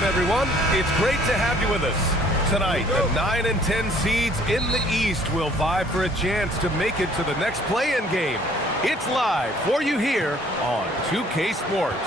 Welcome, everyone. It's great to have you with us. Tonight, the 9 and 10 seeds in the East will vie for a chance to make it to the next play-in game. It's live for you here on 2K Sports.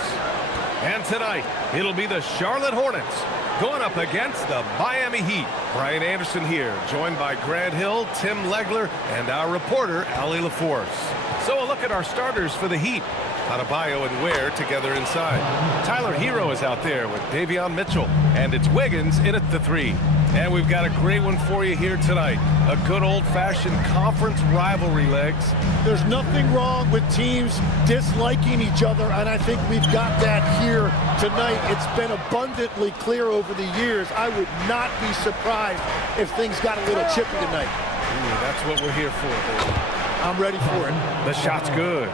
And tonight, it'll be the Charlotte Hornets going up against the Miami Heat. Brian Anderson here, joined by Grant Hill, Tim Legler, and our reporter, Ali LaForce. So a look at our starters for the Heat. Adebayo and Ware together inside. Tyler Hero is out there with Davion Mitchell, and it's Wiggins in at the 3. And we've got a great one for you here tonight. A good old-fashioned conference rivalry, Legs. There's nothing wrong with teams disliking each other, and I think we've got that here tonight. It's been abundantly clear over the years. I would not be surprised if things got a little chippy tonight. Ooh, that's what we're here for, baby. I'm ready for it. The shot's good.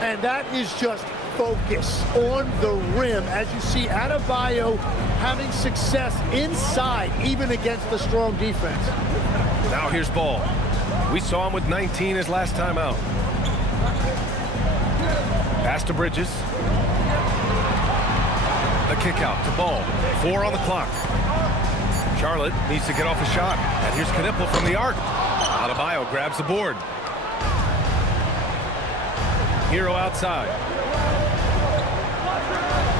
And that is just focus on the rim. As you see, Adebayo having success inside, even against the strong defense. Now here's Ball. We saw him with 19 his last time out. Pass to Bridges. The kick out to Ball. 4 on the clock. Charlotte needs to get off a shot. And here's Knipple from the arc. Adebayo grabs the board. Hero outside.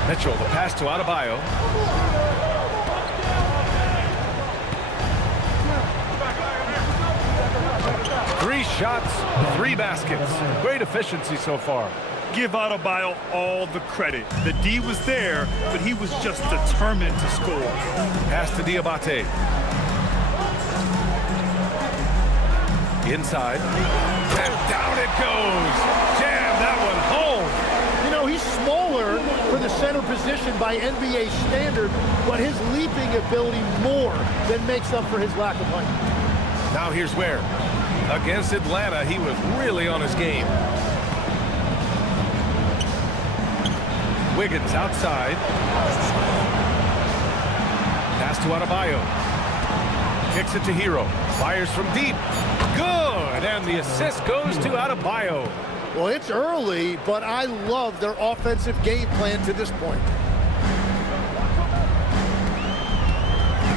Mitchell, the pass to Adebayo. Three shots, 3 baskets. Great efficiency so far. Give Adebayo all the credit. The D was there, but he was just determined to score. Pass to Diabate. Inside. And down it goes. Jam that one home. You know, he's smaller for the center position by NBA standard, but his leaping ability more than makes up for his lack of height. Now here's Ware. Against Atlanta, he was really on his game. Wiggins outside. Pass to Adebayo. Kicks it to Hero. Fires from deep. Good! And the assist goes to Adebayo. Well, it's early, but I love their offensive game plan to this point.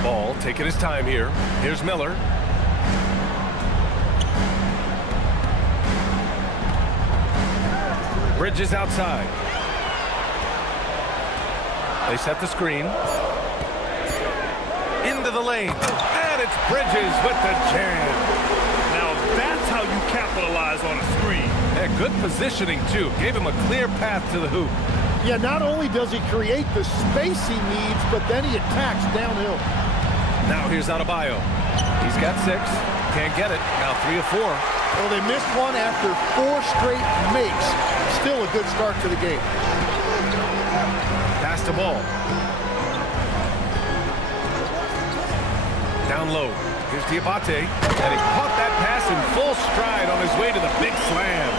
Ball taking his time here. Here's Miller. Bridges outside. They set the screen. Into the lane. And it's Bridges with the jam. Now that's how you capitalize on a screen. And good positioning, too. Gave him a clear path to the hoop. Yeah, not only does he create the space he needs, but then he attacks downhill. Now here's Adebayo. He's got 6. Can't get it. Now 3 of 4. Well, they missed one after 4 straight makes. Still a good start to the game. Pass to Ball. Down low. Here's Diabate. And he caught that pass in full stride on his way to the big slam.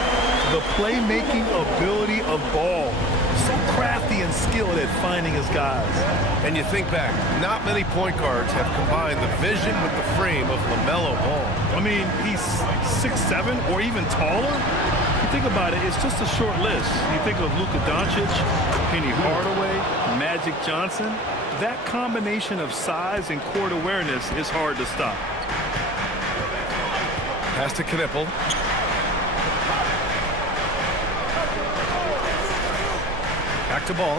The playmaking ability of Ball. So crafty and skilled at finding his guys. And you think back, not many point guards have combined the vision with the frame of LaMelo Ball. I mean, he's 6'7" or even taller. You think about it, it's just a short list. You think of Luka Doncic, Penny Hardaway, Magic Johnson. That combination of size and court awareness is hard to stop. Pass to Knipple. Back to Ball.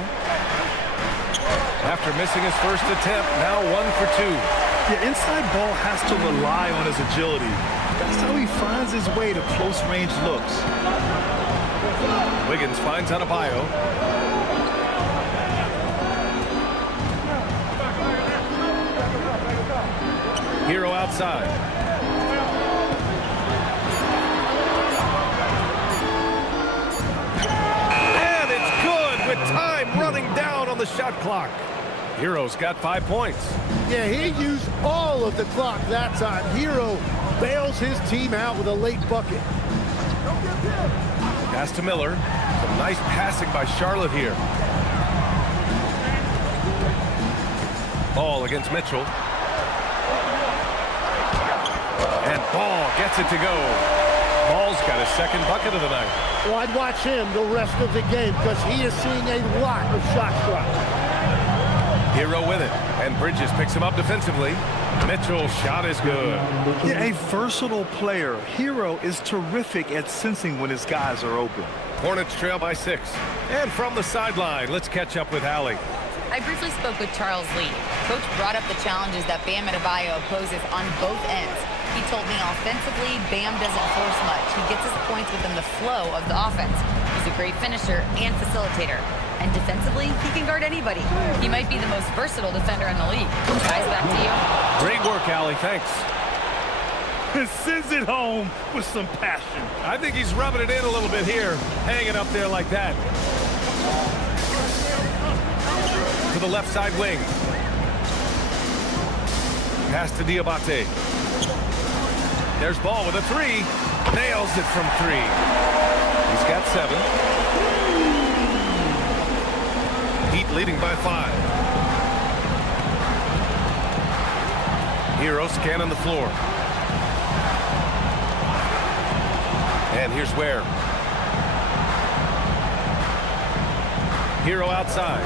After missing his first attempt, now 1 for 2. Yeah, inside Ball has to rely on his agility. That's how he finds his way to close-range looks. Wiggins finds Adebayo. Hero outside. And it's good with time running down on the shot clock. Hero's got 5 points. Yeah, he used all of the clock that time. Hero bails his team out with a late bucket. Pass to Miller. Some nice passing by Charlotte here. Ball against Mitchell. And Ball gets it to go. Ball's got his 2nd bucket of the night. Well, I'd watch him the rest of the game because he is seeing a lot of shots drop. Hero with it, and Bridges picks him up defensively. Mitchell's shot is good. Yeah, a versatile player. Hero is terrific at sensing when his guys are open. Hornets trail by 6. And from the sideline, let's catch up with Allie. I briefly spoke with Charles Lee. Coach brought up the challenges that Bam Adebayo poses on both ends. He told me offensively, Bam doesn't force much. He gets his points within the flow of the offense. He's a great finisher and facilitator. And defensively, he can guard anybody. He might be the most versatile defender in the league. Guys, back to you. Great work, Allie. Thanks. Sends it home with some passion. I think he's rubbing it in a little bit here, hanging up there like that. To the left side wing. Pass to Diabate. There's Ball with a 3. Nails it from 3. He's got 7. Heat leading by 5. Hero scanning the floor. And here's Ware. Hero outside.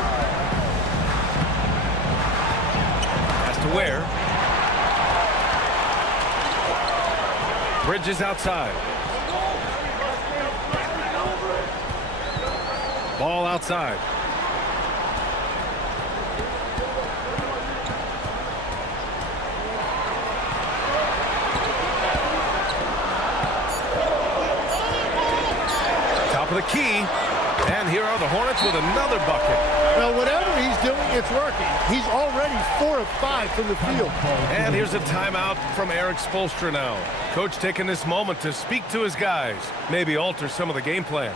Pass to Ware. Bridges outside. Ball outside. Top of the key. And here are the Hornets with another bucket. Well, whatever he's doing, it's working. He's already 4 of 5 from the field. And here's a timeout from Eric Spoelstra now. Coach taking this moment to speak to his guys, maybe alter some of the game plan.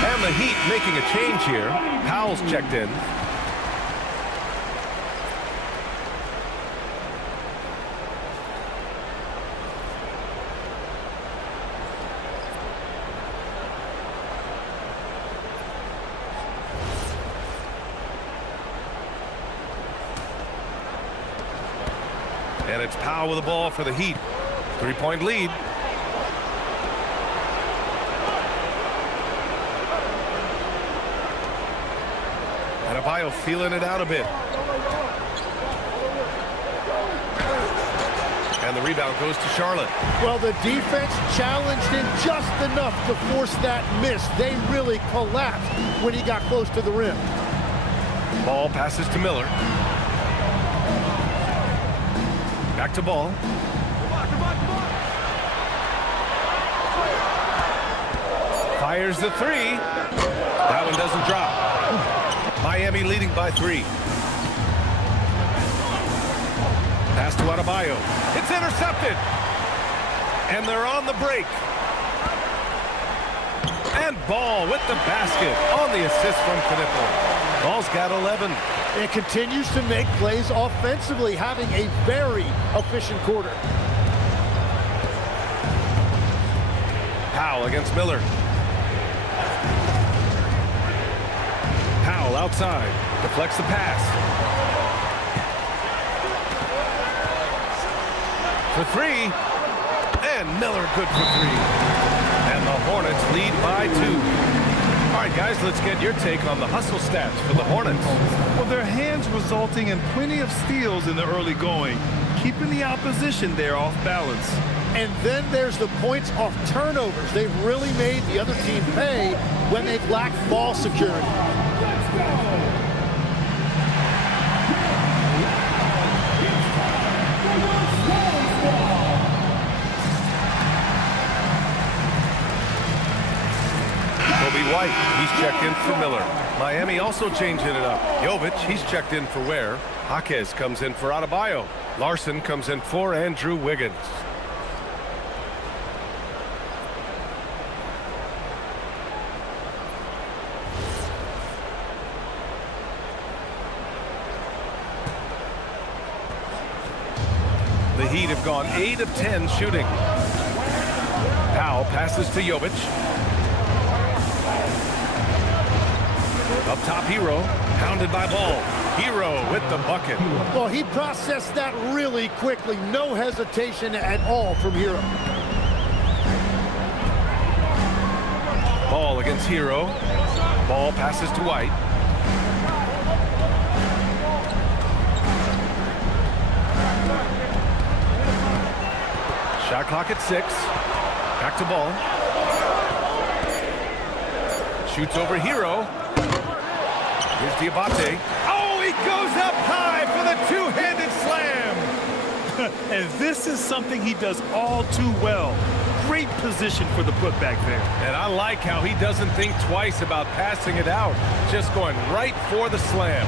And the Heat making a change here. Powell's checked in. And it's Powell with the ball for the Heat. 3-point lead. Adebayo feeling it out a bit. And the rebound goes to Charlotte. Well, the defense challenged him just enough to force that miss. They really collapsed when he got close to the rim. Ball passes to Miller. Back to Ball. Fires the 3. That one doesn't drop. Miami leading by 3. Pass to Adebayo. It's intercepted. And they're on the break. And Ball with the basket on the assist from Knipple. Ball's got 11. And continues to make plays offensively, having a very efficient quarter. Powell against Miller. Powell outside. Deflects the pass. For 3. And Miller good for 3. And the Hornets lead by 2. All right, guys, let's get your take on the hustle stats for the Hornets. Well, their hands resulting in plenty of steals in the early going, keeping the opposition there off balance. And then there's the points off turnovers. They've really made the other team pay when they've lacked ball security. White, he's checked in for Miller. Miami also changing it up. Jovic, he's checked in for Ware. Jaquez comes in for Adebayo. Larson comes in for Andrew Wiggins. The Heat have gone 8 of 10 shooting. Powell passes to Jovic. Up top, Hero. Pounded by Ball. Hero with the bucket. Well, he processed that really quickly. No hesitation at all from Hero. Ball against Hero. Ball passes to White. Shot clock at 6. Back to Ball. Shoots over Hero. Here's Diabate. Oh, he goes up high for the two-handed slam. And this is something he does all too well. Great position for the putback there. And I like how he doesn't think twice about passing it out. Just going right for the slam.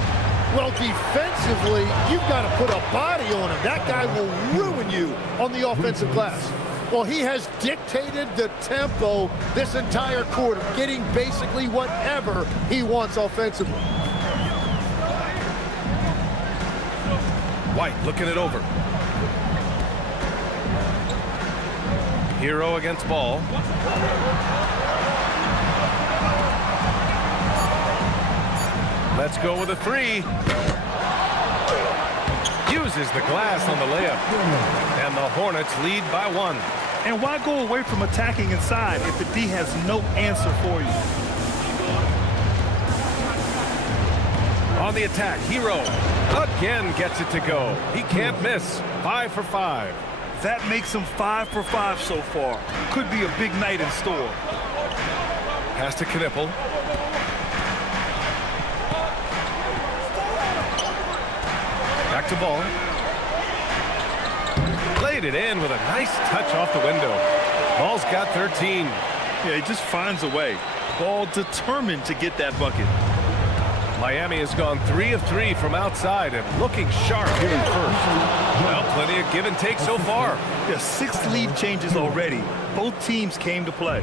Well, defensively, you've got to put a body on him. That guy will ruin you on the offensive glass. Well, he has dictated the tempo this entire quarter, getting basically whatever he wants offensively. White looking it over. Hero against Ball. Let's go with a 3. Uses the glass on the layup. And the Hornets lead by 1. And why go away from attacking inside if the D has no answer for you? On the attack, Hero again gets it to go. He can't miss. 5 for 5. That makes him 5 for 5 so far. Could be a big night in store. Pass to Knipple. Back to Ball. Played it in with a nice touch off the window. Ball's got 13. Yeah, he just finds a way. Ball determined to get that bucket. Miami has gone 3 of 3 from outside and looking sharp here in first. Well, plenty of give and take so far. Yeah, 6 lead changes already. Both teams came to play.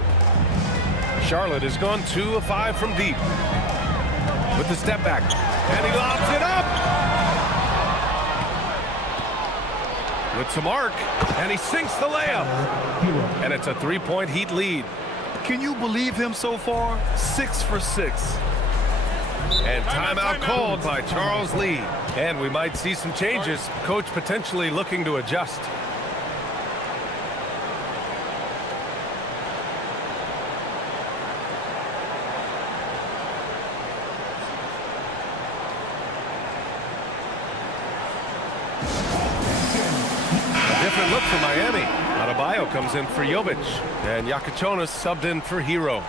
Charlotte has gone 2 of 5 from deep. With the step back. And he lobs it up. With some arc. And he sinks the layup. And it's a 3-point Heat lead. Can you believe him so far? 6 for 6. And timeout called by Charles Lee. And we might see some changes. Coach potentially looking to adjust. A different look for Miami. Adebayo comes in for Jovic. And Yakachonis subbed in for Hero.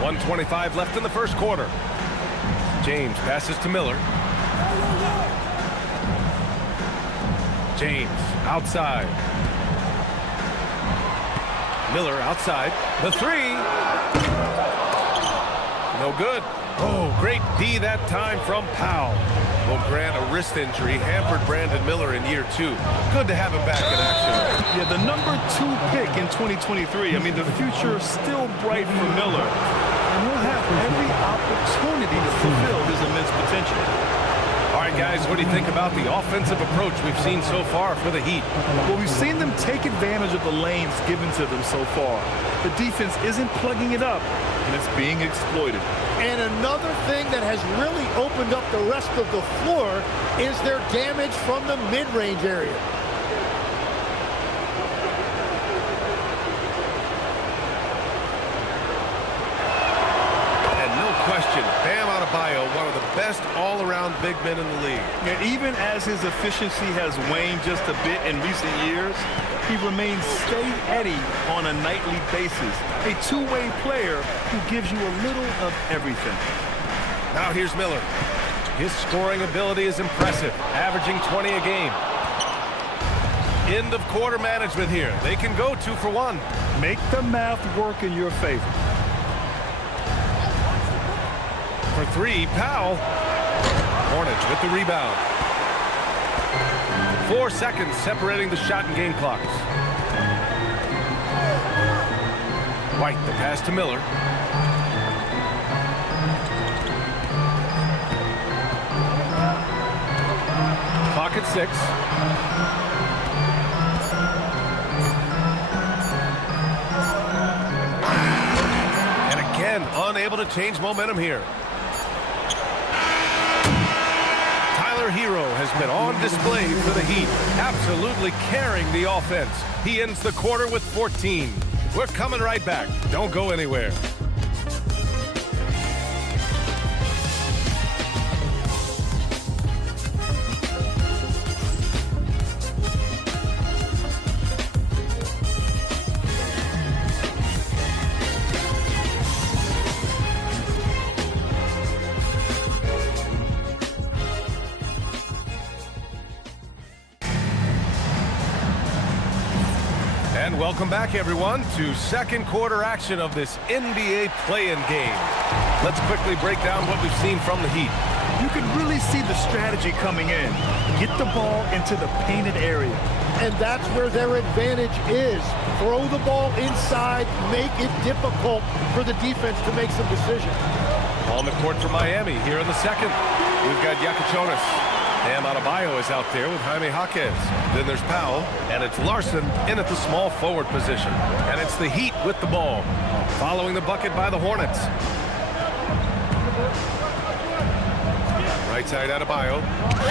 .125 left in the first quarter. James passes to Miller. James outside. Miller outside. The 3. No good. Oh, great D that time from Powell. Will grant a wrist injury hampered Brandon Miller in year 2. Good to have him back in action. Yeah, the number 2 pick in 2023. I mean, the future is still bright for Miller. And he'll have every opportunity to fulfill his immense potential. All right, guys, what do you think about the offensive approach we've seen so far for the Heat? Well, we've seen them take advantage of the lanes given to them so far. The defense isn't plugging it up, and it's being exploited. And another thing that has really opened up the rest of the floor is their damage from the mid-range area. Question. Bam Adebayo, one of the best all-around big men in the league. And even as his efficiency has waned just a bit in recent years, he remains steady on a nightly basis. A two-way player who gives you a little of everything. Now here's Miller. His scoring ability is impressive, averaging 20 a game. End of quarter management here. They can go 2 for 1. Make the math work in your favor. For 3, Powell. Hornets with the rebound. 4 seconds separating the shot and game clocks. White, the pass to Miller. Clock at 6. And again, unable to change momentum here. Hero has been on display for the Heat, absolutely carrying the offense. He ends the quarter with 14. We're coming right back. Don't go anywhere. And welcome back, everyone, to second quarter action of this NBA play-in game. Let's quickly break down what we've seen from the Heat. You can really see the strategy coming in. Get the ball into the painted area. And that's where their advantage is. Throw the ball inside, make it difficult for the defense to make some decisions. On the court for Miami here in the second. We've got Yakichonis. Bam Adebayo is out there with Jaime Jaquez. Then there's Powell, and it's Larson in at the small forward position. And it's the Heat with the ball, following the bucket by the Hornets. Right side Adebayo.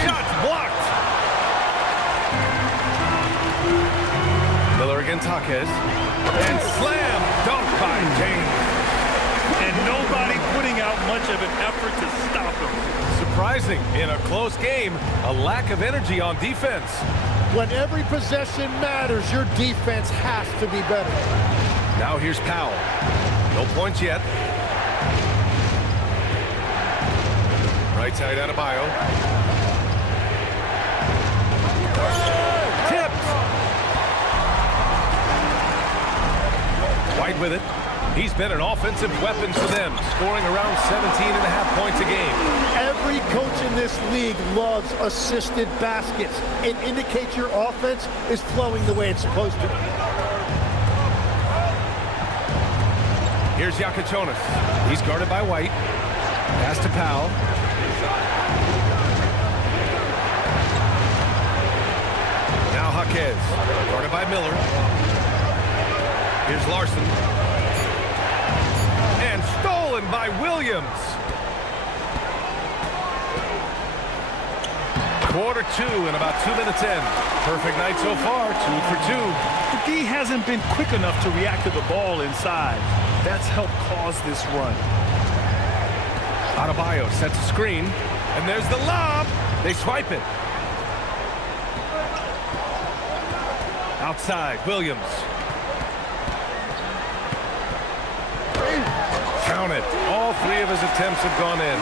Shot blocked! Miller against Jaquez. And slam dunk by James. And nobody putting out much of an effort to stop him. Surprising in a close game, a lack of energy on defense. When every possession matters, your defense has to be better. Now here's Powell. No points yet. Right side Adebayo. Tipped. White with it. He's been an offensive weapon for them, scoring around 17.5 points a game. Every coach in this league loves assisted baskets. It indicates your offense is flowing the way it's supposed to. Here's Yakichonis. He's guarded by White. Pass to Powell. Now Jaquez, guarded by Miller. Here's Larson. And stolen by Williams. Quarter 2 and about 2 minutes in. Perfect night so far, 2 for 2. The D hasn't been quick enough to react to the ball inside. That's helped cause this run. Adebayo sets a screen, and there's the lob. They swipe it. Outside, Williams. Count it. All 3 of his attempts have gone in.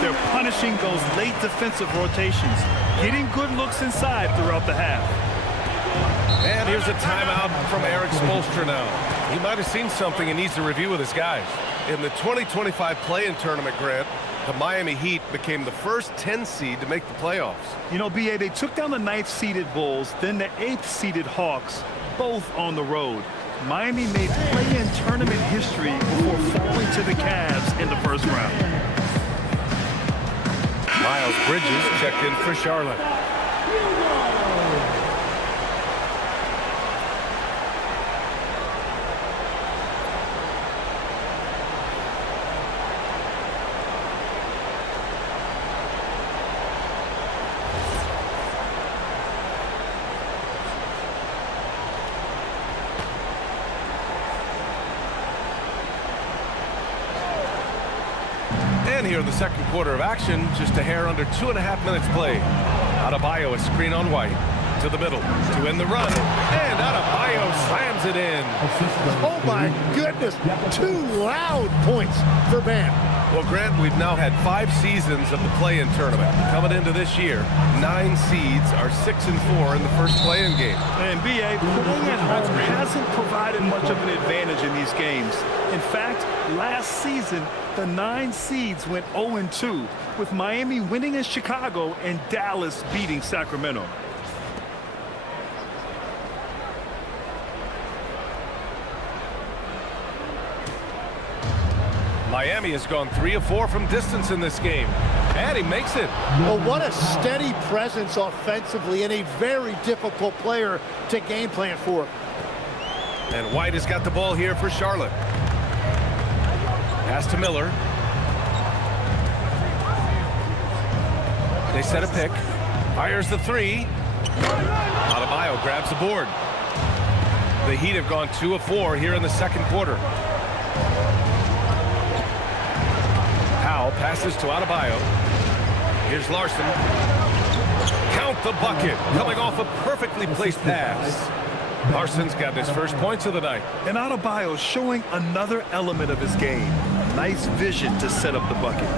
They're punishing those late defensive rotations, getting good looks inside throughout the half. And here's a timeout from Eric Spoelstra now. He might have seen something and needs to review with his guys. In the 2025 play-in tournament, Grant, the Miami Heat became the first 10 seed to make the playoffs. You know, B.A., they took down the 9th-seeded Bulls, then the 8th-seeded Hawks, both on the road. Miami made play-in tournament history before falling to the Cavs in the first round. Miles Bridges checked in for Charlotte. And here in the second quarter of action, just a hair under 2.5 minutes played. Adebayo a screen on White. To the middle to end the run. And Adebayo slams it in. Oh my goodness, 2 loud points for Bam. Well, Grant, we've now had 5 seasons of the play-in tournament. Coming into this year, 9 seeds are 6-4 in the first play-in game. And B.A., playing at home hasn't provided much of an advantage in these games. In fact, last season, the 9 seeds went 0-2, with Miami winning in Chicago and Dallas beating Sacramento. Miami has gone 3 of 4 from distance in this game. And he makes it. Well, what a steady presence offensively and a very difficult player to game plan for. And White has got the ball here for Charlotte. Pass to Miller. They set a pick. Fires the 3. Adebayo grabs the board. The Heat have gone 2 of 4 here in the second quarter. Powell passes to Adebayo. Here's Larson. Count the bucket. Coming off a perfectly placed pass. Larson's got his first points of the night. And Adebayo showing another element of his game. Nice vision to set up the bucket.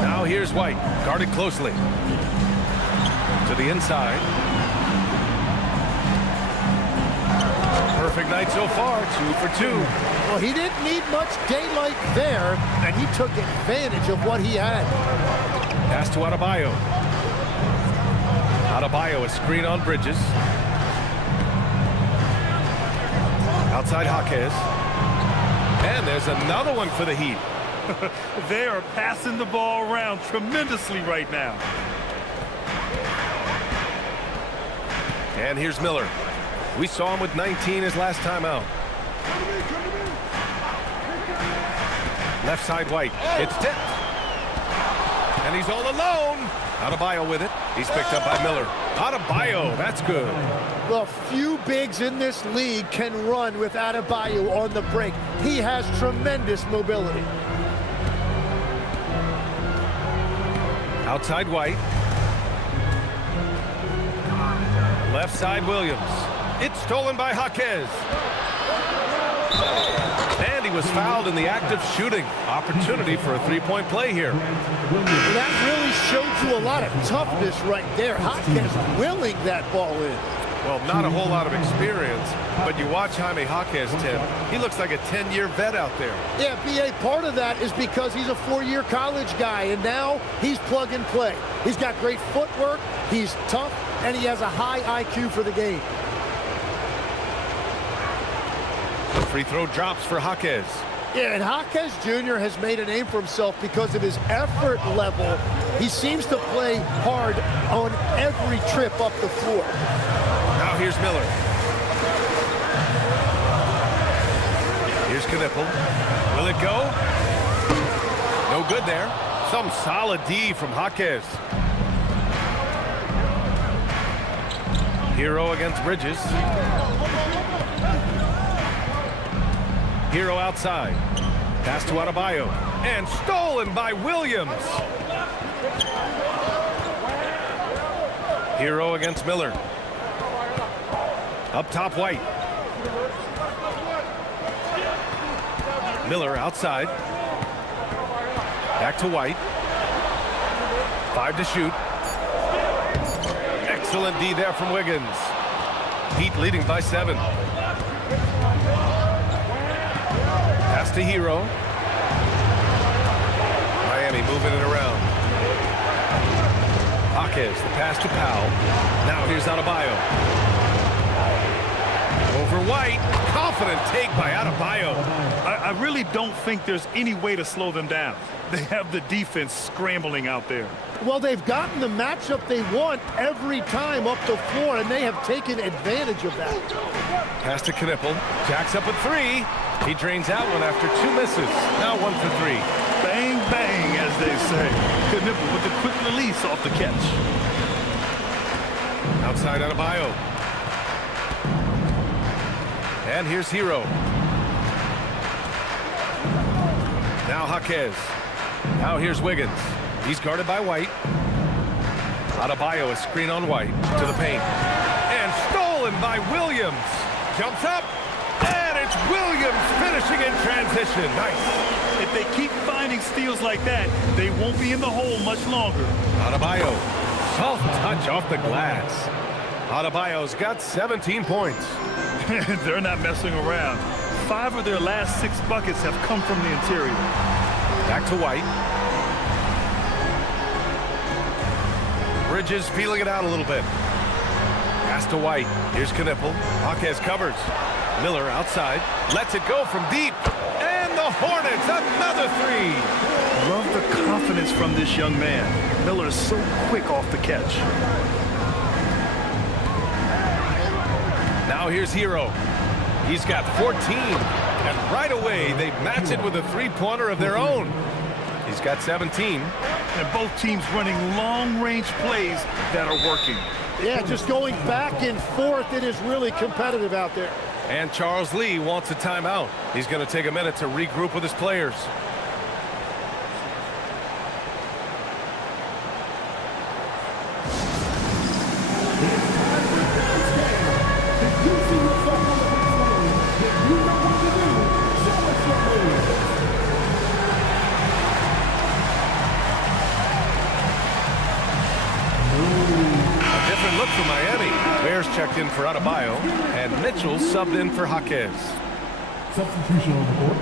Now here's White, guarded closely. To the inside. Perfect night so far, 2 for 2. Well, he didn't need much daylight there, and he took advantage of what he had. Pass to Adebayo. Adebayo, a screen on Bridges. Outside Jaquez. And there's another one for the Heat. They are passing the ball around tremendously right now. And here's Miller. We saw him with 19 his last time out. Left side White. It's tipped. And he's all alone. Adebayo with it. He's picked up by Miller. Adebayo, that's good. Well, few bigs in this league can run with Adebayo on the break. He has tremendous mobility. Outside White. Left side Williams. It's stolen by Jaquez. And he was fouled in the act of shooting. Opportunity for a three-point play here. That really showed you a lot of toughness right there. Jaquez willing that ball in. Well, not a whole lot of experience, but you watch Jaime Jaquez, Tim. He looks like a 10-year vet out there. Yeah, B.A., part of that is because he's a 4-year college guy, and now he's plug and play. He's got great footwork, he's tough, and he has a high IQ for the game. The free throw drops for Jaquez. Yeah, and Jaquez Jr. has made a name for himself because of his effort level. He seems to play hard on every trip up the floor. Now here's Miller. Here's Knipple. Will it go? No good there. Some solid D from Jaquez. Hero against Bridges. Hero outside. Pass to Adebayo. And stolen by Williams. Hero against Miller. Up top, White. Miller outside. Back to White. 5 to shoot. Excellent D there from Wiggins. Heat leading by 7. Pass to Hero. Miami moving it around. Jaquez, the pass to Powell. Now here's Adebayo. Over White. Confident take by Adebayo. I really don't think there's any way to slow them down. They have the defense scrambling out there. Well, they've gotten the matchup they want every time up the floor, and they have taken advantage of that. Pass to Knipple. Jacks up a 3. He drains out one after 2 misses. Now 1 for 3. Bang, bang, as they say. Knipple with a quick release off the catch. Outside Adebayo. And here's Hero. Now Jaquez. Now here's Wiggins. He's guarded by White. Adebayo, a screen on White to the paint. And stolen by Williams. Jumps up. And it's Williams finishing in transition. Nice. If they keep finding steals like that, they won't be in the hole much longer. Adebayo. Soft touch off the glass. Adebayo's got 17 points. They're not messing around. 5 of their last 6 buckets have come from the interior. Back to White. Bridges feeling it out a little bit. Pass to White. Here's Knipple. Jaquez covers. Miller outside, lets it go from deep. And the Hornets, another three. Love the confidence from this young man. Miller is so quick off the catch. Now here's Hero. He's got 14. And right away, they match it with a three-pointer of their own. He's got 17. And both teams running long-range plays that are working. Yeah, just going back and forth. It is really competitive out there. And Charles Lee wants a timeout. He's going to take a minute to regroup with his players. Look for Miami. Bears checked in for Adebayo, and Mitchell subbed in for Jaquez. Substitution on the board.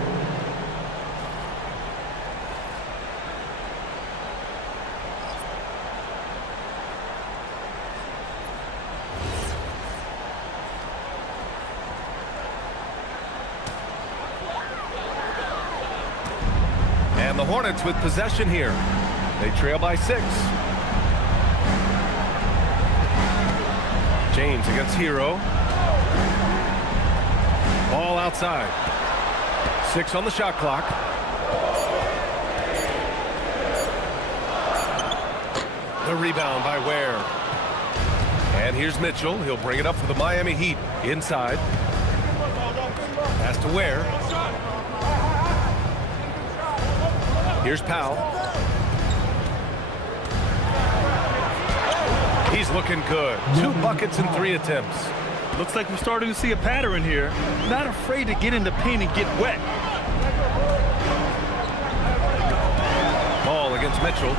And the Hornets with possession here. They trail by 6. James against Hero. Ball outside. 6 on the shot clock. The rebound by Ware. And here's Mitchell. He'll bring it up for the Miami Heat. Inside. Pass to Ware. Here's Powell. He's looking good. 2 buckets in 3 attempts. Looks like we're starting to see a pattern here. Not afraid to get in the paint and get wet. Ball against Mitchell.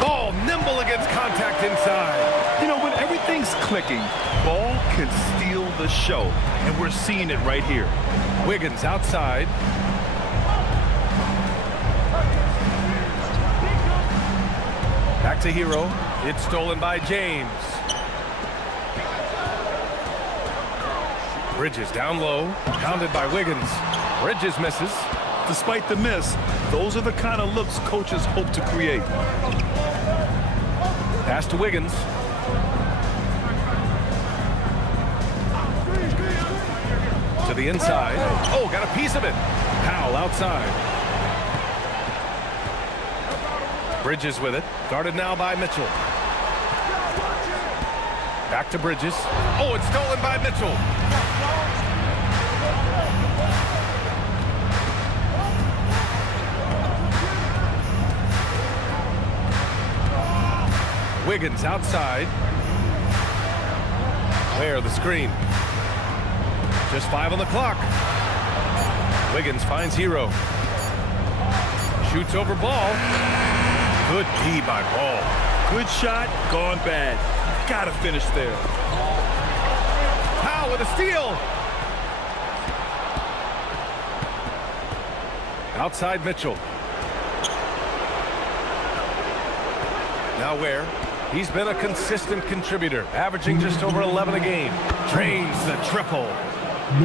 Ball nimble against contact inside. You know, when everything's clicking, ball can steal the show. And we're seeing it right here. Wiggins outside. Back to Hero. It's stolen by James. Bridges down low. Pounded by Wiggins. Bridges misses. Despite the miss, those are the kind of looks coaches hope to create. Pass to Wiggins. To the inside. Oh, got a piece of it. Powell outside. Bridges with it. Guarded now by Mitchell. Back to Bridges. Oh, it's stolen by Mitchell. Wiggins outside. Where the screen. Just 5 on the clock. Wiggins finds Hero. Shoots over Ball. Good D by Ball. Good shot, gone bad. Gotta finish there. Powell with a steal. Outside Mitchell. Now Ware. He's been a consistent contributor, averaging just over 11 a game. Drains the triple.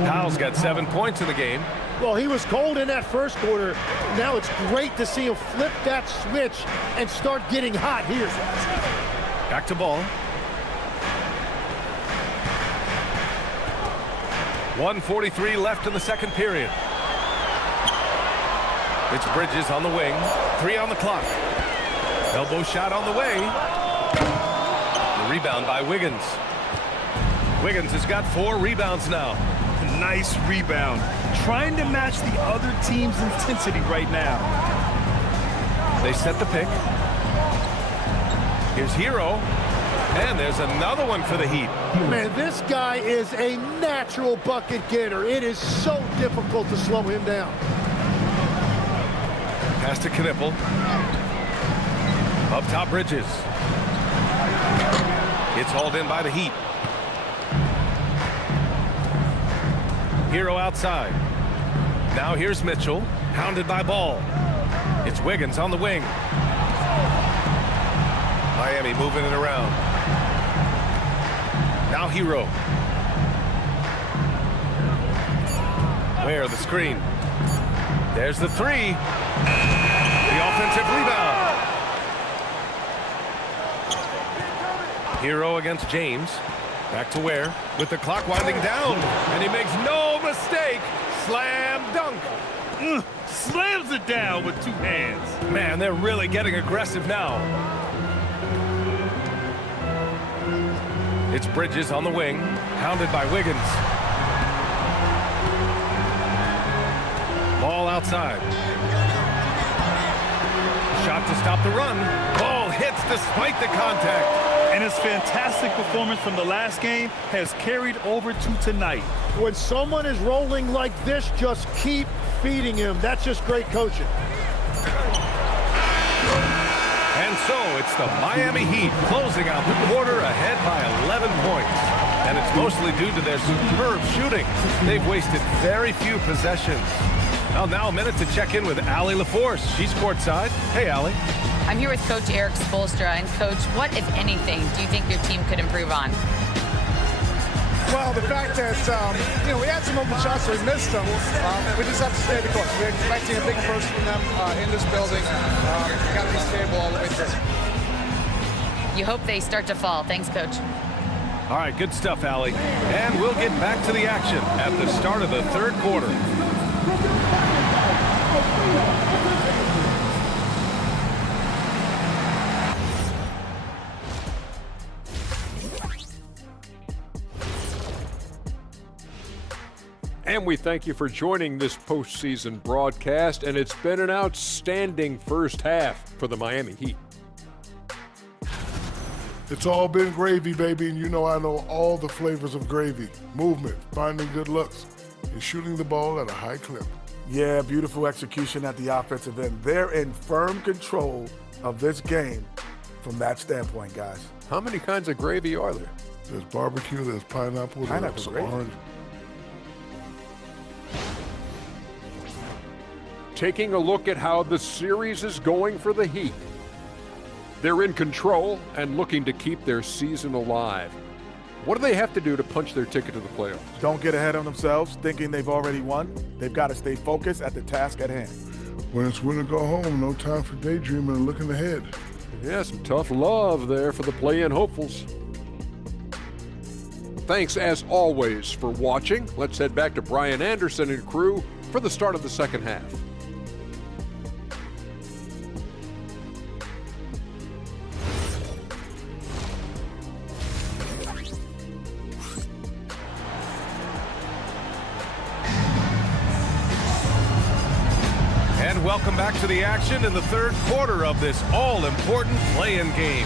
Powell's got 7 points in the game. Well, he was cold in that first quarter. Now it's great to see him flip that switch and start getting hot here. Back to Ball. 1:43 left in the second period. It's Bridges on the wing. 3 on the clock. Elbow shot on the way. The rebound by Wiggins. Wiggins has got 4 rebounds now. Nice rebound. Trying to match the other team's intensity right now. They set the pick. Here's Hero. And there's another one for the Heat. Man, this guy is a natural bucket getter. It is so difficult to slow him down. Pass to Knipple. Up top Bridges. It's hauled in by the Heat. Hero outside. Now here's Mitchell. Hounded by Ball. It's Wiggins on the wing. Miami moving it around. Now Hero. Where the screen. There's the three. The offensive rebound. Hero against James. Back to Ware with the clock winding down. And he makes no mistake. Slam dunk. Slams it down with 2 hands. Man, they're really getting aggressive now. It's Bridges on the wing, hounded by Wiggins. Ball outside. Shot to stop the run. Ball hits despite the contact. And his fantastic performance from the last game has carried over to tonight. When someone is rolling like this, just keep feeding him. That's just great coaching. And so it's the Miami Heat closing out the quarter ahead by 11 points. And it's mostly due to their superb shooting. They've wasted very few possessions. Well, now a minute to check in with Allie LaForce. She's courtside. Hey, Allie. I'm here with Coach Eric Spoelstra. And, Coach, what, if anything, do you think your team could improve on? Well, the fact that, we had some open shots, so we missed them. We just have to stay the course. We're expecting a big burst from them in this building. We got to be stable all the way through. You hope they start to fall. Thanks, Coach. All right, good stuff, Allie. And we'll get back to the action at the start of the third quarter. And we thank you for joining this postseason broadcast, and it's been an outstanding first half for the Miami Heat. It's all been gravy, baby, and you know I know all the flavors of gravy. Movement, finding good looks, and shooting the ball at a high clip. Yeah, beautiful execution at the offensive end. They're in firm control of this game from that standpoint, guys. How many kinds of gravy are there? There's barbecue, there's pineapple, there's gravy. orange. Taking a look at how the series is going for the Heat. They're in control and looking to keep their season alive. What do they have to do to punch their ticket to the playoffs? Don't get ahead of themselves thinking they've already won. They've got to stay focused at the task at hand. When it's win or go home, no time for daydreaming and looking ahead. Yeah, some tough love there for the play-in hopefuls. Thanks, as always, for watching. Let's head back to Brian Anderson and crew for the start of the second half. Welcome back to the action in the third quarter of this all-important play-in game.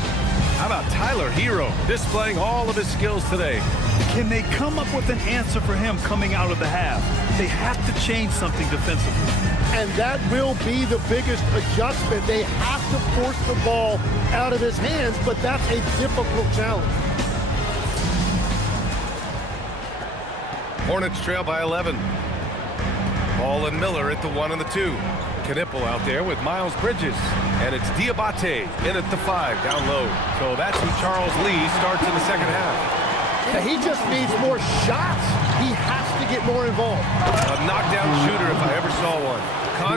How about Tyler Hero displaying all of his skills today? Can they come up with an answer for him coming out of the half? They have to change something defensively. And that will be the biggest adjustment. They have to force the ball out of his hands, but that's a difficult challenge. Hornets trail by 11. Ball and Miller at the 1 and the 2. Knipple out there with Miles Bridges. And it's Diabate in at the 5 down low. So that's who Charles Lee starts in the second half. Yeah, he just needs more shots. He has to get more involved. A knockdown shooter if I ever saw one.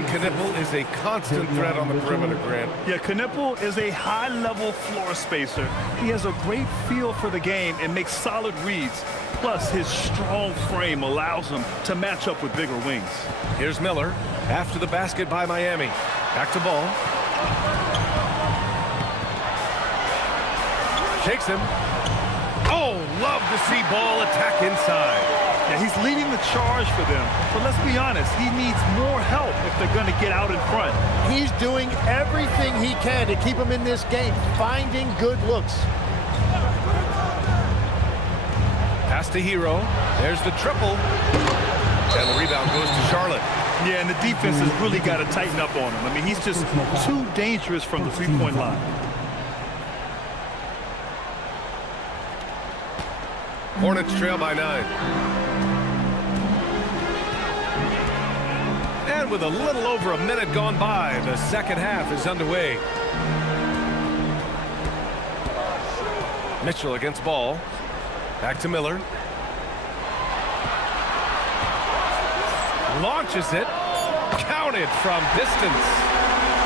Knipple is a constant threat on the perimeter, Grant. Yeah, Knipple is a high-level floor spacer. He has a great feel for the game and makes solid reads. Plus, his strong frame allows him to match up with bigger wings. Here's Miller after the basket by Miami. Back to Ball. Shakes him. Oh, love to see Ball attack inside. Yeah, he's leading the charge for them. But let's be honest, he needs more help if they're going to get out in front. He's doing everything he can to keep him in this game, finding good looks. Pass to Hero. There's the triple. And the rebound goes to Charlotte. Yeah, and the defense has really got to tighten up on him. I mean, he's just too dangerous from the three-point line. Hornets trail by 9. And with a little over a minute gone by, the second half is underway. Mitchell against Ball. Back to Miller. launches it. Counted from distance.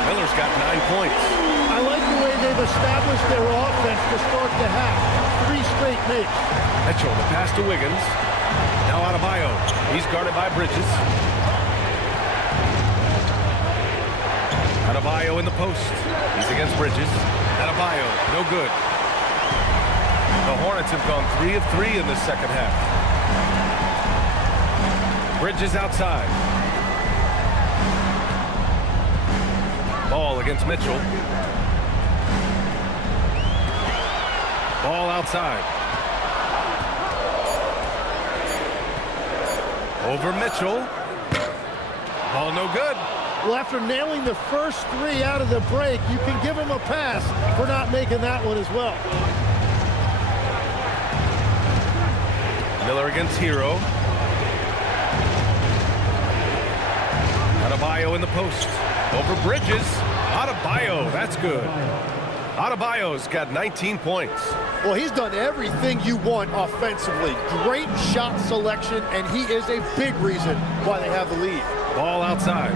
Miller's got 9 points. I like the way they've established their offense to start the half. 3 straight makes. Mitchell, the pass to Wiggins. Now Adebayo. He's guarded by Bridges. Adebayo in the post. He's against Bridges. Adebayo, no good. The Hornets have gone 3 of 3 in the second half. Bridges outside. Ball against Mitchell. Ball outside. Over Mitchell. Ball no good. Well, after nailing the first 3 out of the break, you can give him a pass for not making that one as well. Miller against Hero. Adebayo in the post. Over Bridges. Adebayo, that's good. Adebayo's got 19 points. Well, he's done everything you want offensively. Great shot selection, and he is a big reason why they have the lead. Ball outside.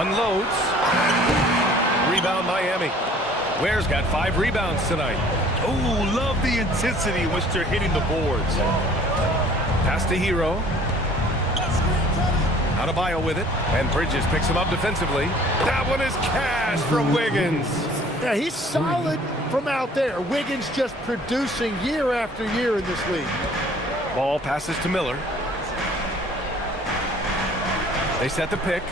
Unloads. Rebound Miami. Ware's got 5 rebounds tonight. Oh, love the intensity in which they're hitting the boards. Pass to Hero. Adebayo with it. And Bridges picks him up defensively. That one is cash from Wiggins. Yeah, he's solid from out there. Wiggins just producing year after year in this league. Ball passes to Miller. They set the pick.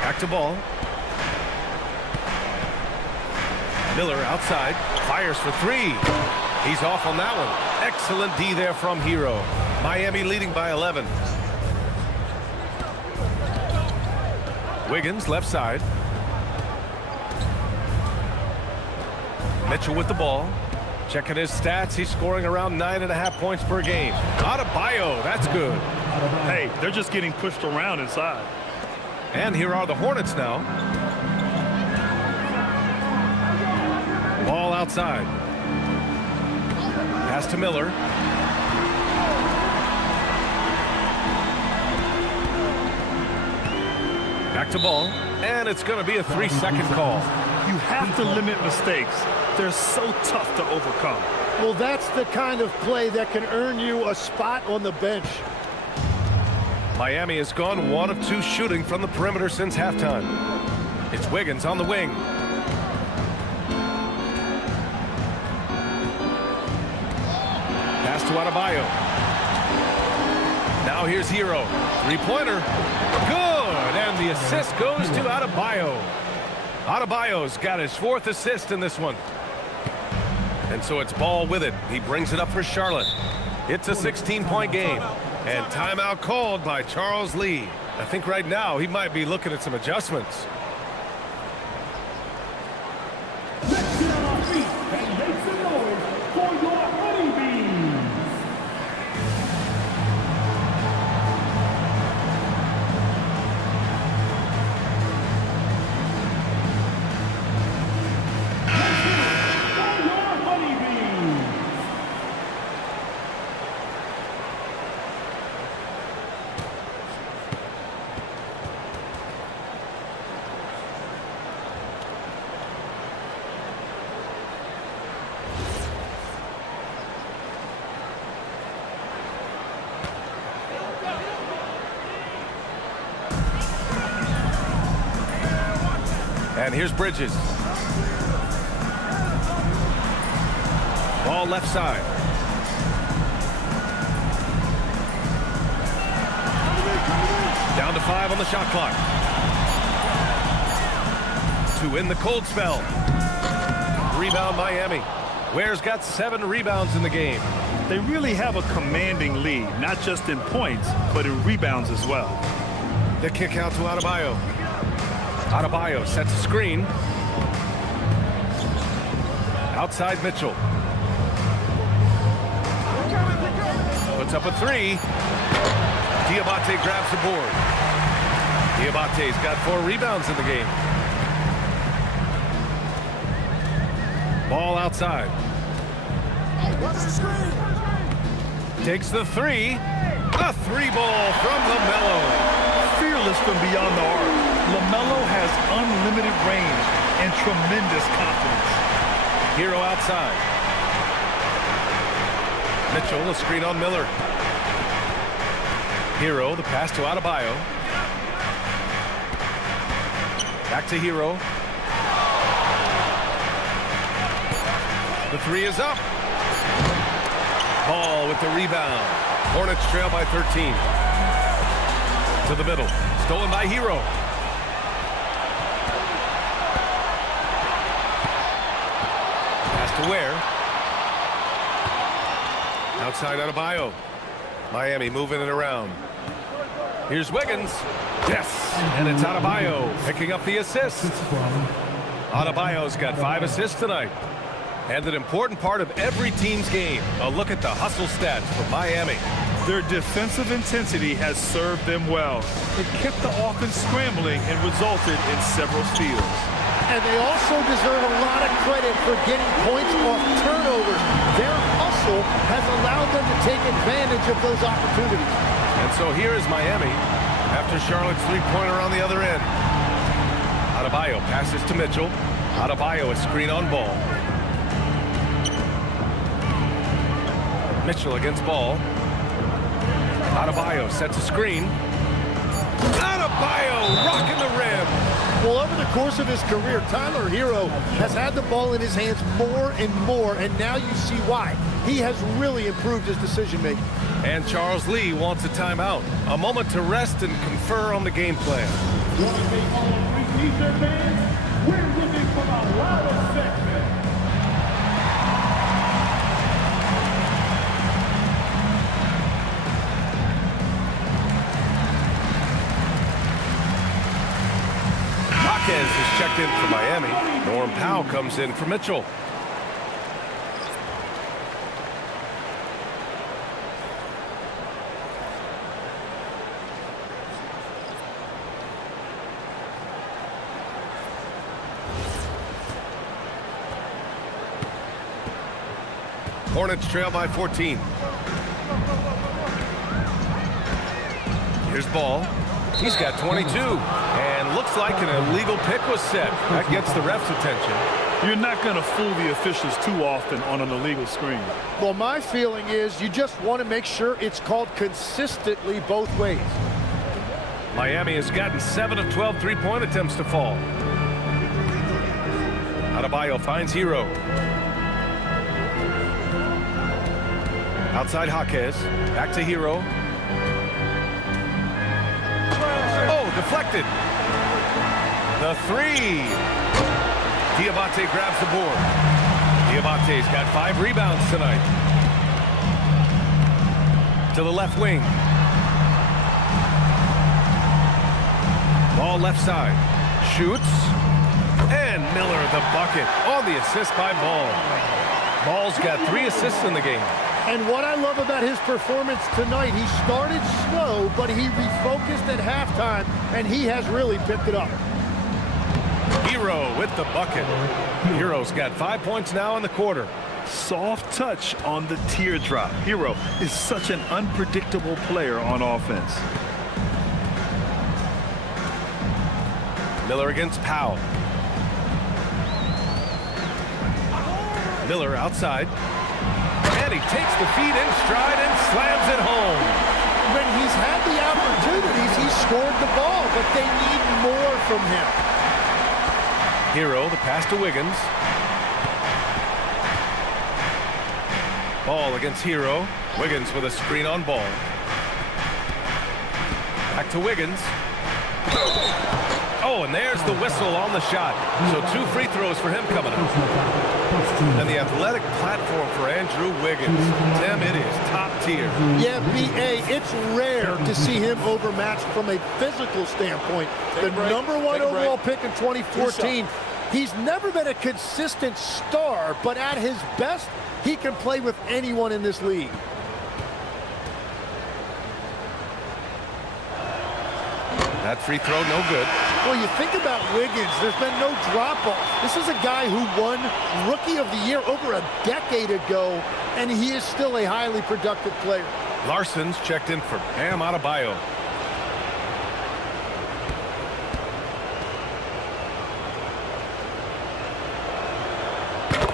Back to ball. Miller outside. Fires for 3. He's off on that one. Excellent D there from Hero. Miami leading by 11. Wiggins left side. Mitchell with the ball. Checking his stats. He's scoring around 9.5 points per game. Adebayo, that's good. Hey, they're just getting pushed around inside. And here are the Hornets now. Ball outside. Pass to Miller. Back to ball. And it's going to be a 3-second call. You have to limit mistakes. They're so tough to overcome. Well, that's the kind of play that can earn you a spot on the bench. Miami has gone 1 of 2 shooting from the perimeter since halftime. It's Wiggins on the wing. Pass to Adebayo. Now here's Hero. 3-pointer. Good. And the assist goes to Adebayo. Adebayo's got his 4th assist in this one. And so it's Ball with it. He brings it up for Charlotte. It's a 16-point game. And timeout called by Charles Lee. I think right now he might be looking at some adjustments. Let's get on our feet and make some noise for your honeybees. Let's hear it for your honeybees. And here's Bridges. Ball left side. Down to 5 on the shot clock. To end the cold spell. Rebound Miami. Ware's got 7 rebounds in the game. They really have a commanding lead, not just in points, but in rebounds as well. The kick out to Adebayo. Adebayo sets a screen. Outside Mitchell. Puts up a 3. Diabate grabs the board. Diabate's got 4 rebounds in the game. Ball outside. Takes the 3. A 3-ball from LaMelo. Fearless from beyond the arc. LaMelo has unlimited range and tremendous confidence. Hero outside. Mitchell, a screen on Miller. Hero, the pass to Adebayo. Back to Hero. The 3 is up. Ball with the rebound. Hornets trail by 13. To the middle. Stolen by Hero. Pass to Ware. Outside Adebayo. Miami moving it around. Here's Wiggins. Yes, and it's Adebayo picking up the assist. Adebayo's got 5 assists tonight. And an important part of every team's game. A look at the hustle stats for Miami. Their defensive intensity has served them well. It kept the offense scrambling and resulted in several steals. And they also deserve a lot of credit for getting points off turnovers. Their hustle has allowed them to take advantage of those opportunities. And so here is Miami after Charlotte's 3-pointer on the other end. Adebayo passes to Mitchell. Adebayo a screen on Ball. Mitchell against Ball. Adebayo sets a screen. Adebayo rocking the rim. Well, over the course of his career, Tyler Hero has had the ball in his hands more and more, and now you see why. He has really improved his decision-making. And Charles Lee wants a timeout. A moment to rest and confer on the game plan. We're looking for the loudest section. Is checked in for Miami. Norm Powell comes in for Mitchell. Hornets trail by 14. Here's Ball. He's got 22. And looks like an illegal pick was set. That gets the ref's attention. You're not going to fool the officials too often on an illegal screen. Well, my feeling is you just want to make sure it's called consistently both ways. Miami has gotten 7 of 12 3-point attempts to fall. Adebayo finds Hero. Outside Jaquez. Back to Hero. Oh, deflected. The 3. Diabate grabs the board. Diabate's got 5 rebounds tonight. To the left wing. Ball left side. Shoots. And Miller the bucket on the assist by Ball. Ball's got 3 assists in the game. And what I love about his performance tonight, he started slow, but he refocused at halftime, and he has really picked it up. Hero with the bucket. Hero's got 5 points now in the quarter. Soft touch on the teardrop. Hero is such an unpredictable player on offense. Miller against Powell. Miller outside. And he takes the feed in stride and slams it home. When he's had the opportunities, he's scored the ball, but they need more from him. Hero, the pass to Wiggins. Ball against Hero. Wiggins with a screen on Ball. Back to Wiggins. Oh, and there's the whistle on the shot. So 2 free throws for him coming up. And the athletic platform for Andrew Wiggins. Tim, it is top tier. Yeah, B.A., it's rare to see him overmatched from a physical standpoint. The #1 overall pick in 2014. He's never been a consistent star, but at his best, he can play with anyone in this league. That free throw, no good. Well, you think about Wiggins, there's been no drop-off. This is a guy who won Rookie of the Year over a decade ago, and he is still a highly productive player. Larson's checked in for Bam Adebayo.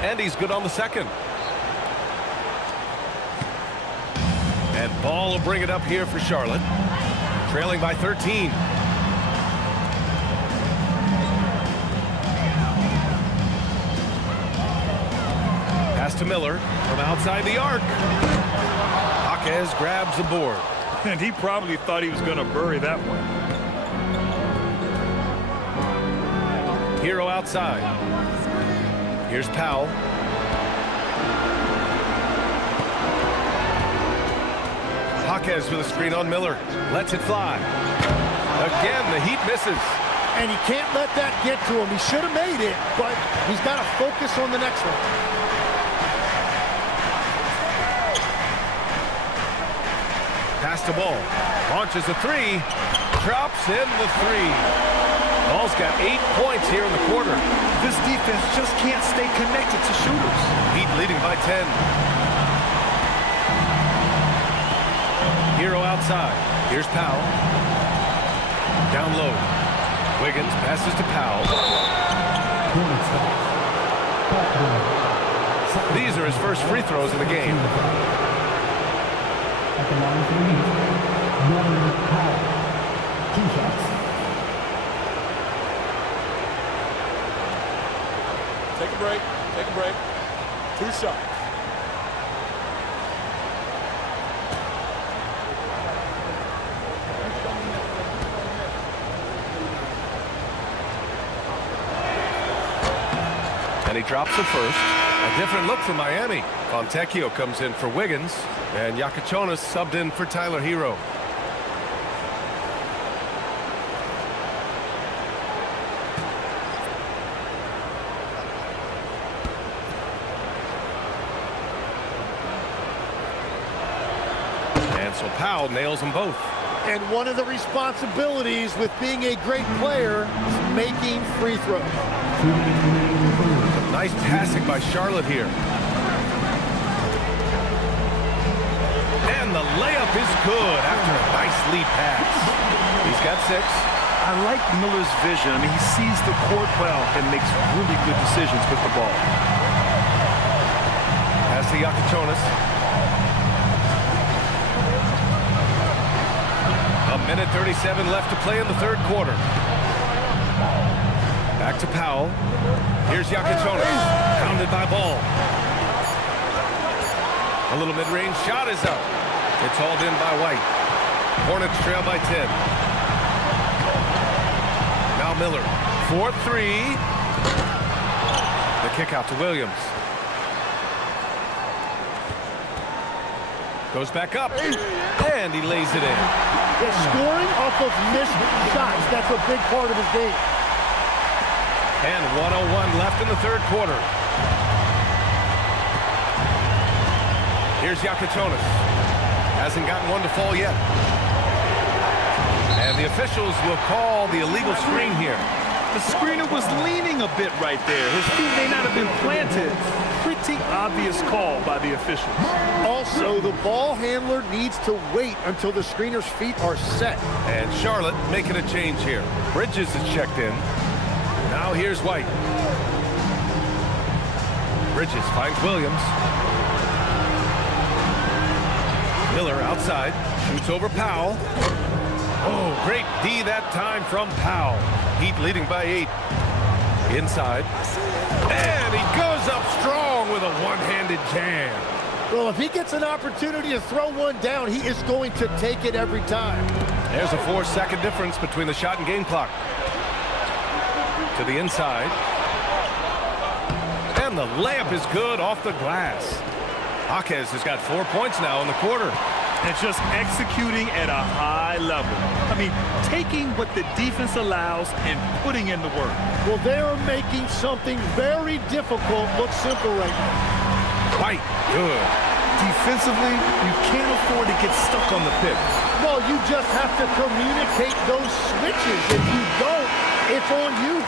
And he's good on the second. And Ball will bring it up here for Charlotte. Trailing by 13. Pass to Miller from outside the arc. Jaquez grabs the board. And he probably thought he was going to bury that one. Hero outside. Here's Powell. Jaquez with a screen on Miller. Lets it fly. Again, the Heat misses. And he can't let that get to him. He should have made it, but he's got to focus on the next one. Pass to Ball. Launches a three. Drops in the three. Ball's got 8 points here in the quarter. This defense just can't stay connected to shooters. Heat leading by 10. Hero outside. Here's Powell. Down low. Wiggins passes to Powell. These are his first free throws of the game. At the line for the Heat, Norman Powell. 2 shots. Take a break. Take a break. 2 shots. And he drops the first. A different look for Miami. Fontecchio comes in for Wiggins. And Yakachonis subbed in for Tyler Hero. And so Powell nails them both. And one of the responsibilities with being a great player is making free throws. Nice passing by Charlotte here. And the layup is good after a nice lead pass. He's got 6. I like Miller's vision. I mean, he sees the court well and makes really good decisions with the ball. Pass to Yakachonis. A minute 37 left to play in the third quarter. Back to Powell. Here's Yakachonis. Pounded by Ball. A little mid-range shot is up. It's hauled in by White. Hornets trail by 10. Now Miller. 4-3. The kick out to Williams. Goes back up. And he lays it in. Yeah, scoring off of missed shots, that's a big part of his game. And 1:01 left in the third quarter. Here's Yakachonis. Hasn't gotten one to fall yet. And the officials will call the illegal screen here. The screener was leaning a bit right there. His feet may not have been planted. Pretty obvious call by the officials. Also, the ball handler needs to wait until the screener's feet are set. And Charlotte making a change here. Bridges is checked in. Now here's White. Bridges finds Williams. Miller outside. Shoots over Powell. Oh, great D that time from Powell. Heat leading by 8. Inside. And he goes up strong with a one-handed jam. Well, if he gets an opportunity to throw one down, he is going to take it every time. There's a 4-second difference between the shot and game clock. To the inside. And the layup is good off the glass. Jaquez has got 4 points now in the quarter. And just executing at a high level. I mean, taking what the defense allows and putting in the work. Well, they're making something very difficult look simple right now. White, good. Defensively, you can't afford to get stuck on the pick. No, Well, you just have to communicate those switches. If you don't, it's on you.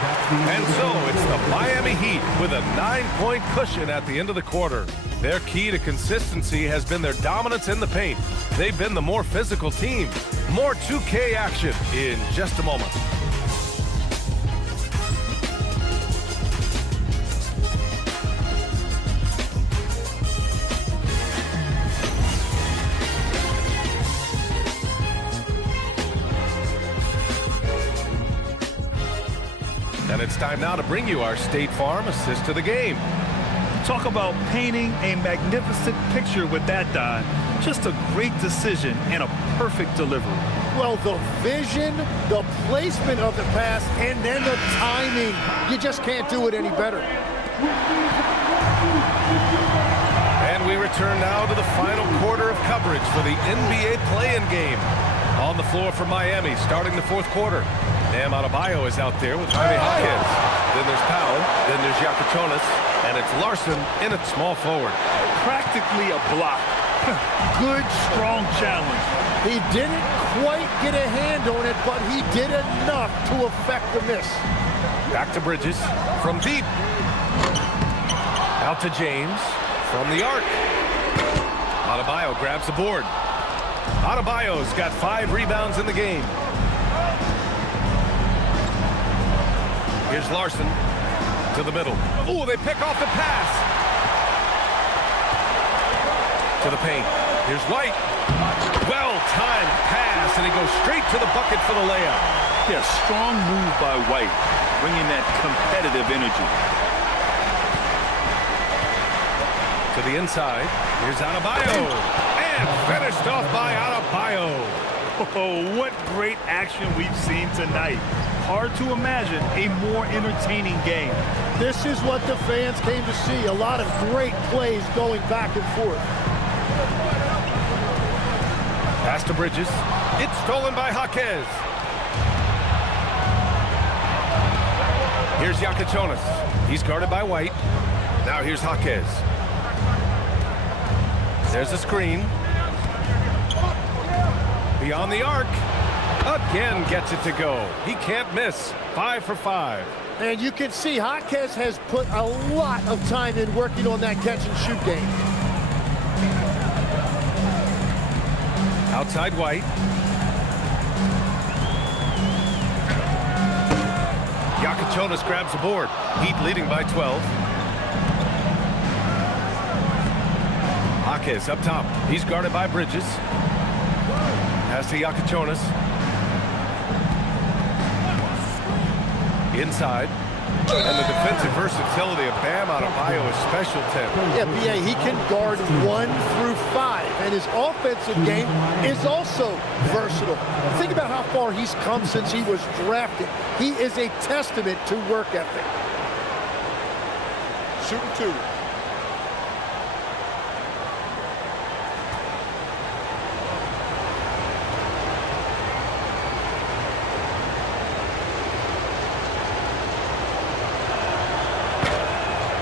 And so it's the Miami Heat with a 9-point cushion at the end of the quarter. Their key to consistency has been their dominance in the paint. They've been the more physical team. More 2K action in just a moment. And it's time now to bring you our State Farm assist to the game. Talk about painting a magnificent picture with that dive. Just a great decision and a perfect delivery. Well, the vision, the placement of the pass, and then the timing. You just can't do it any better. And we return now to the final quarter of coverage for the NBA play-in game. On the floor for Miami, starting the fourth quarter. Bam Adebayo is out there with Jaime Hawkins. Then there's Powell, then there's Yakatonis, and it's Larson in at small forward. Practically a block. Good, strong challenge. He didn't quite get a hand on it, but he did enough to affect the miss. Back to Bridges from deep. Out to James from the arc. Adebayo grabs the board. Adebayo's got 5 rebounds in the game. Here's Larson to the middle. Ooh, they pick off the pass. To the paint. Here's White. Well-timed pass, and he goes straight to the bucket for the layup. Yeah, strong move by White, bringing that competitive energy. To the inside. Here's Adebayo. And finished off by Adebayo. Oh, what great action we've seen tonight. Hard to imagine a more entertaining game. This is what the fans came to see. A lot of great plays going back and forth. Pass to Bridges. It's stolen by Jaquez. Here's Yakatonis. He's guarded by White. Now here's Jaquez. There's a screen. Beyond the arc. Again gets it to go. He can't miss. 5 for 5. And you can see Jaquez has put a lot of time in working on that catch and shoot game. Outside White. Yakatonis grabs the board. Heat leading by 12. Jaquez up top. He's guarded by Bridges. Pass to Yakatonis. Inside. And the defensive versatility of Bam Adebayo is special, Tim. Yeah, B.A., he can guard 1 through 5, and his offensive game is also versatile. Think about how far he's come since he was drafted. He is a testament to work ethic. Shooting 2.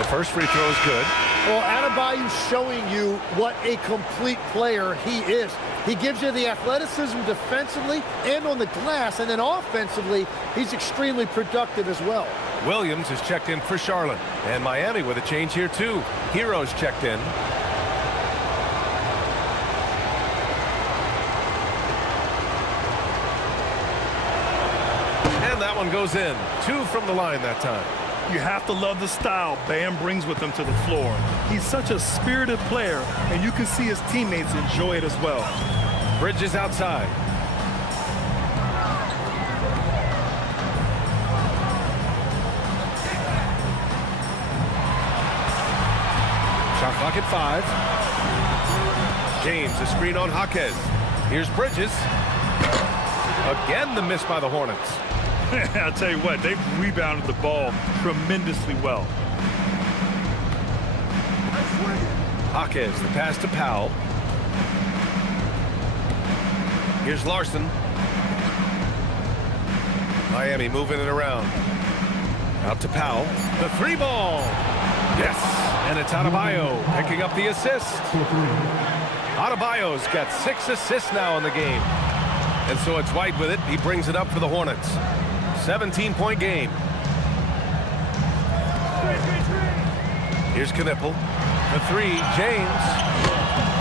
First free throw is good. Well, Adebayo's showing you what a complete player he is. He gives you the athleticism defensively and on the glass, and then offensively, he's extremely productive as well. Williams is checked in for Charlotte, and Miami with a change here too. Hero's checked in. And that one goes in. 2 from the line that time. You have to love the style Bam brings with him to the floor. He's such a spirited player, and you can see his teammates enjoy it as well. Bridges outside. Shot clock at 5. James, a screen on Jaquez. Here's Bridges. Again, the miss by the Hornets. I'll tell you what, they've rebounded the ball tremendously well. Jaquez, the pass to Powell. Here's Larson. Miami moving it around. Out to Powell. The 3 ball. Yes, and it's Adebayo picking up the assist. Adebayo's got 6 assists now in the game. And so it's White with it. He brings it up for the Hornets. 17-point game. Here's Knippel. The three, James.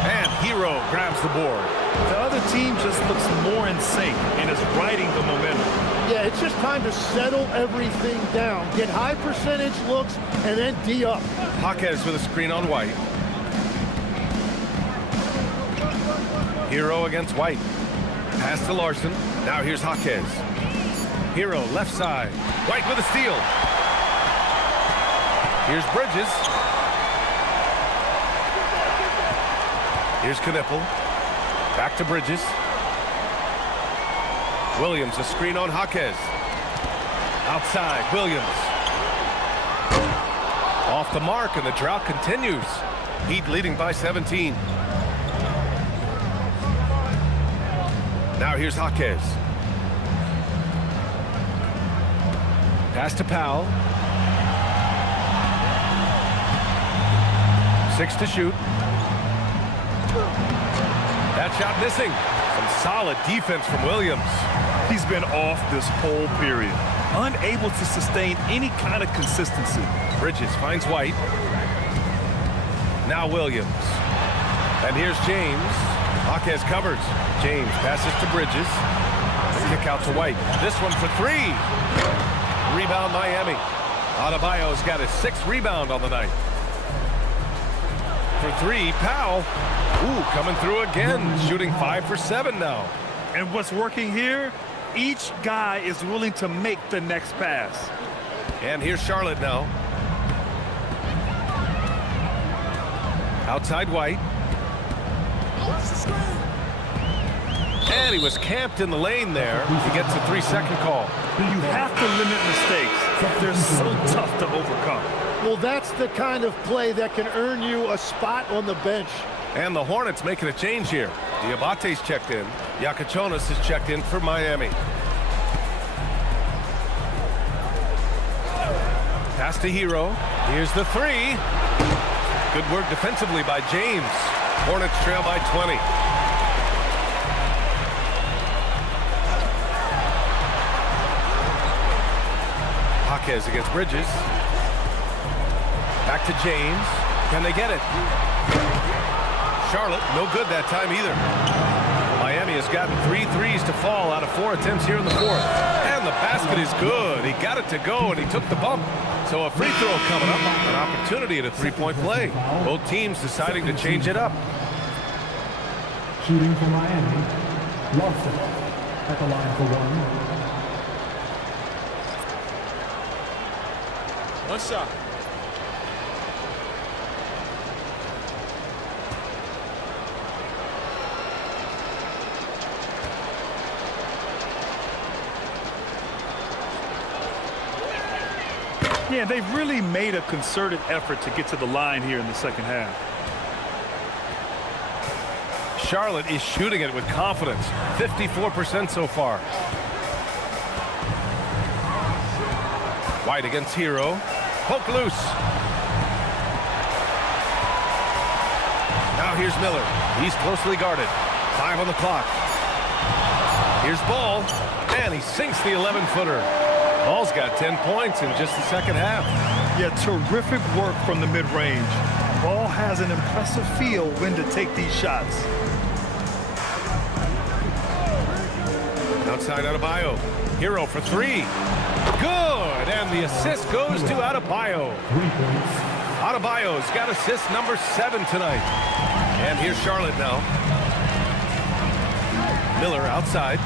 And Hero grabs the board. The other team just looks more in sync and is riding the momentum. Yeah, it's just time to settle everything down. Get high percentage looks and then D up. Jaquez with a screen on White. Hero against White. Pass to Larson. Now here's Jaquez. Hero left side. White with a steal. Here's Bridges. Here's Knippel. Back to Bridges. Williams, a screen on Jaquez. Outside, Williams. Off the mark, and the drought continues. Heat leading by 17. Now here's Jaquez. Pass to Powell. 6 to shoot. That shot missing. Some solid defense from Williams. He's been off this whole period, unable to sustain any kind of consistency. Bridges finds White. Now Williams. And here's James. Jaquez covers. James passes to Bridges. Kick out to White. This one for 3. Rebound Miami. Adebayo's got his 6th rebound on the night. For 3, Powell. Ooh, coming through again. Shooting 5 for 7 now. And what's working here? Each guy is willing to make the next pass. And here's Charlotte now. Outside White. And he was camped in the lane there. He gets a 3-second call. You have to limit mistakes. They're so tough to overcome. Well, that's the kind of play that can earn you a spot on the bench. And the Hornets making a change here. Diabate's checked in. Yakachonis is checked in for Miami. Pass to Hero. Here's the 3. Good work defensively by James. Hornets trail by 20. Jaquez against Bridges. Back to James. Can they get it? Charlotte, no good that time either. Miami has gotten 3 threes to fall out of 4 attempts here in the 4th. And the basket is good. He got it to go, and he took the bump. So a free throw coming up. An opportunity at a 3-point play. Both teams deciding to change it up. Shooting for Miami. Larson at the line for 1. One shot. Yeah, they've really made a concerted effort to get to the line here in the second half. Charlotte is shooting it with confidence. 54% so far. White against Hero. Poke loose. Now here's Miller. He's closely guarded. 5 on the clock. Here's Ball. And he sinks the 11-footer. Ball's got 10 points in just the second half. Yeah, terrific work from the mid-range. Ball has an impressive feel when to take these shots. Outside Adebayo. Hero for 3. Good, and the assist goes to Adebayo. Adebayo's got assist number 7 tonight. And here's Charlotte now. Miller outside.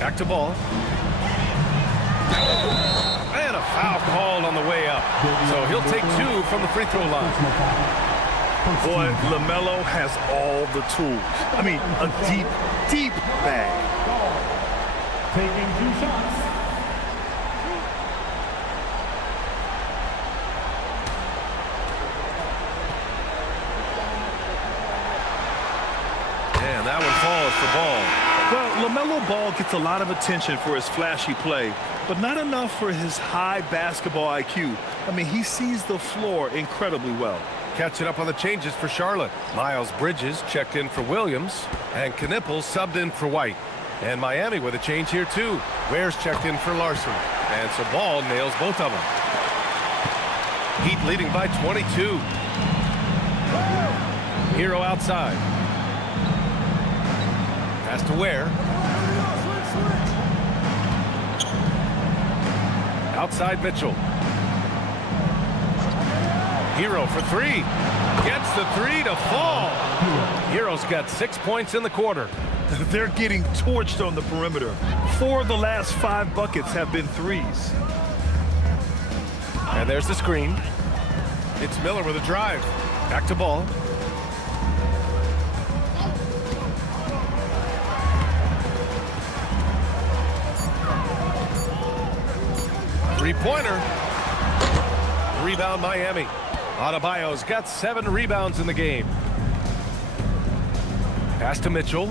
Back to Ball. And a foul called on the way up. So he'll take 2 from the free throw line. Boy, LaMelo has all the tools. I mean, a deep, deep bag. Taking 2 shots. And that one falls for Ball. Well, LaMelo Ball gets a lot of attention for his flashy play, but not enough for his high basketball IQ. I mean, he sees the floor incredibly well. catching up on the changes for Charlotte. Miles Bridges checked in for Williams, and Knippel subbed in for White. And Miami with a change here too. Ware's checked in for Larson, and so Ball nails both of them. Heat leading by 22. Hero outside. Pass to Ware. Outside Mitchell. Hero for three. Gets the three to fall. Hero's got 6 points in the quarter. They're getting torched on the perimeter. 4 of the last 5 buckets have been threes. And there's the screen. It's Miller with a drive. Back to Ball. Three-pointer. Rebound Miami. Adebayo's got 7 rebounds in the game. Pass to Mitchell.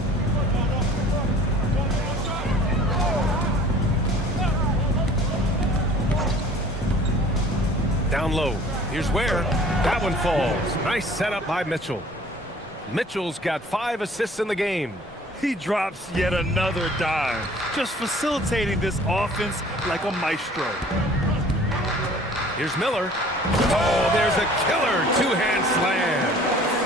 Down low. Here's Ware. That one falls. Nice setup by Mitchell. Mitchell's got 5 assists in the game. He drops yet another dime, just facilitating this offense like a maestro. Here's Miller. Oh, there's a killer two-hand slam.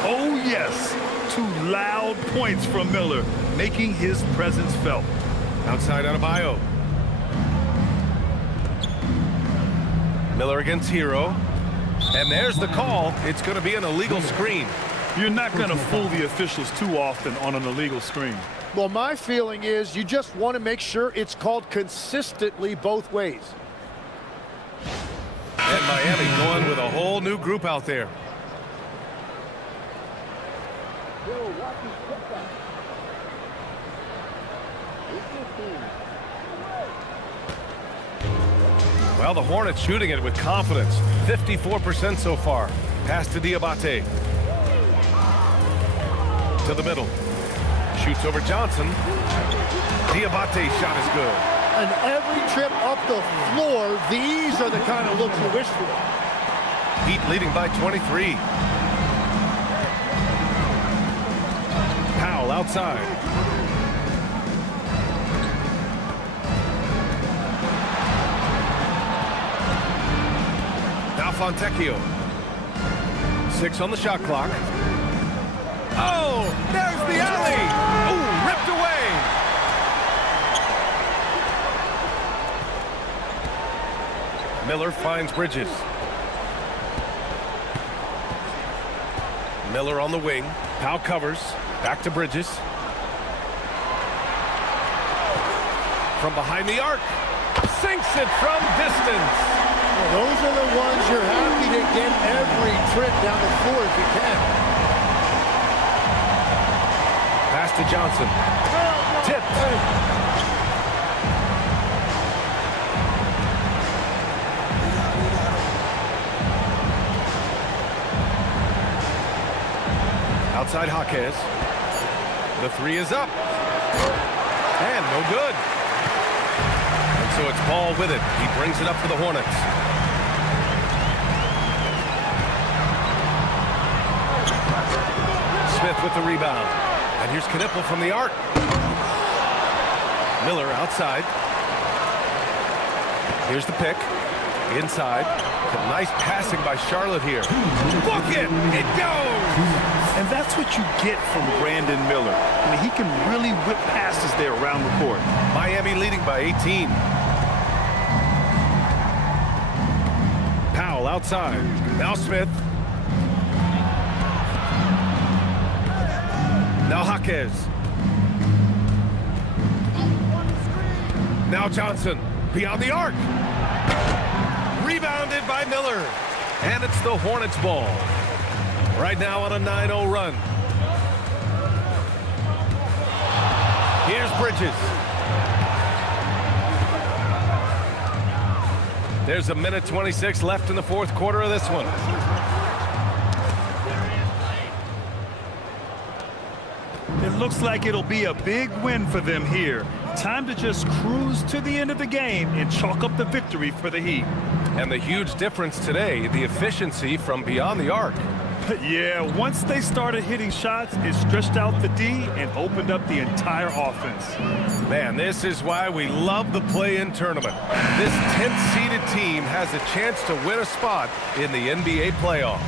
Oh, yes. 2 loud points from Miller, making his presence felt. Outside Adebayo. Miller against Hero. And there's the call. It's going to be an illegal screen. You're not going to fool the officials too often on an illegal screen. Well, my feeling is you just want to make sure it's called consistently both ways. And Miami going with a whole new group out there. Well, the Hornets shooting it with confidence. 54% so far. Pass to Diabate. To the middle. Shoots over Johnson. Diabate shot is good. And every trip up the floor, these are the kind of looks you wish for. Heat leading by 23. Powell outside. Now Fontecchio. 6 on the shot clock. Oh, there's the alley. Ooh, ripped away. Miller finds Bridges. Miller on the wing. Powell covers. Back to Bridges. From behind the arc. Sinks it from distance. Well, those are the ones you're happy to get every trip down the floor if you can. Pass to Johnson. Tipped. Outside Jaquez. The 3 is up. And no good. And so it's Ball with it. He brings it up for the Hornets. Smith with the rebound. And here's Knippel from the arc. Miller outside. Here's the pick. Inside. Nice passing by Charlotte here. Book it! It goes! And that's what you get from Brandon Miller. I mean, he can really whip passes there around the court. Miami leading by 18. Powell outside. Now Smith. Now Jaquez. Now Johnson. Beyond the arc. Rebounded by Miller. And it's the Hornets ball. Right now on a 9-0 run. Here's Bridges. There's a minute 26 left in the fourth quarter of this one. It looks like it'll be a big win for them here. Time to just cruise to the end of the game and chalk up the victory for the Heat. And the huge difference today, the efficiency from beyond the arc. Yeah, once they started hitting shots, it stretched out the D and opened up the entire offense. Man, this is why we love the play-in tournament. This 10th-seeded team has a chance to win a spot in the NBA playoffs.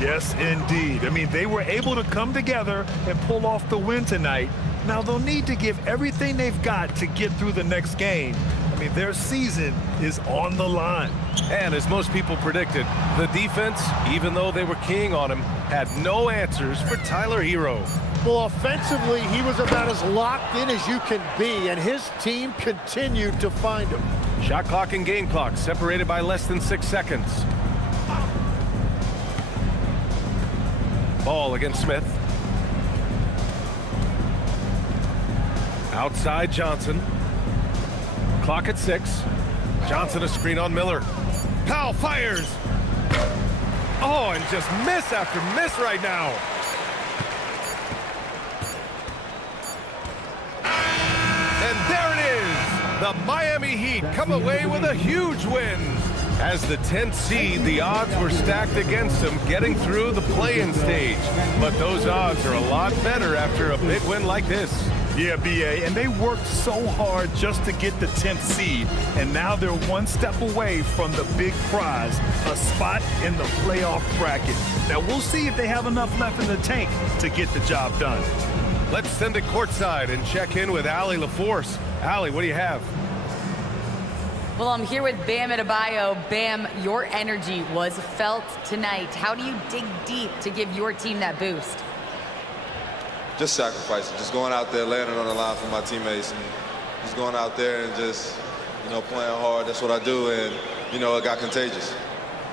Yes, indeed. I mean, they were able to come together and pull off the win tonight. Now, they'll need to give everything they've got to get through the next game. I mean, their season is on the line. And as most people predicted, the defense, even though they were keying on him, had no answers for Tyler Hero. Well, offensively, he was about as locked in as you can be, and his team continued to find him. Shot clock and game clock separated by less than 6 seconds. Ball against Smith. Outside Johnson. Clock at 6. Johnson a screen on Miller. Powell fires. Oh, and just miss after miss right now. And there it is. The Miami Heat come away with a huge win. As the 10th seed, the odds were stacked against them getting through the play-in stage. But those odds are a lot better after a big win like this. Yeah, B.A., and they worked so hard just to get the 10th seed, and now they're one step away from the big prize, a spot in the playoff bracket. Now, we'll see if they have enough left in the tank to get the job done. Let's send it courtside and check in with Allie LaForce. Allie, what do you have? Well, I'm here with Bam Adebayo. Bam, your energy was felt tonight. How do you dig deep to give your team that boost? Just sacrificing, just going out there, laying it on the line for my teammates, and just going out there and just, playing hard. That's what I do, and, it got contagious.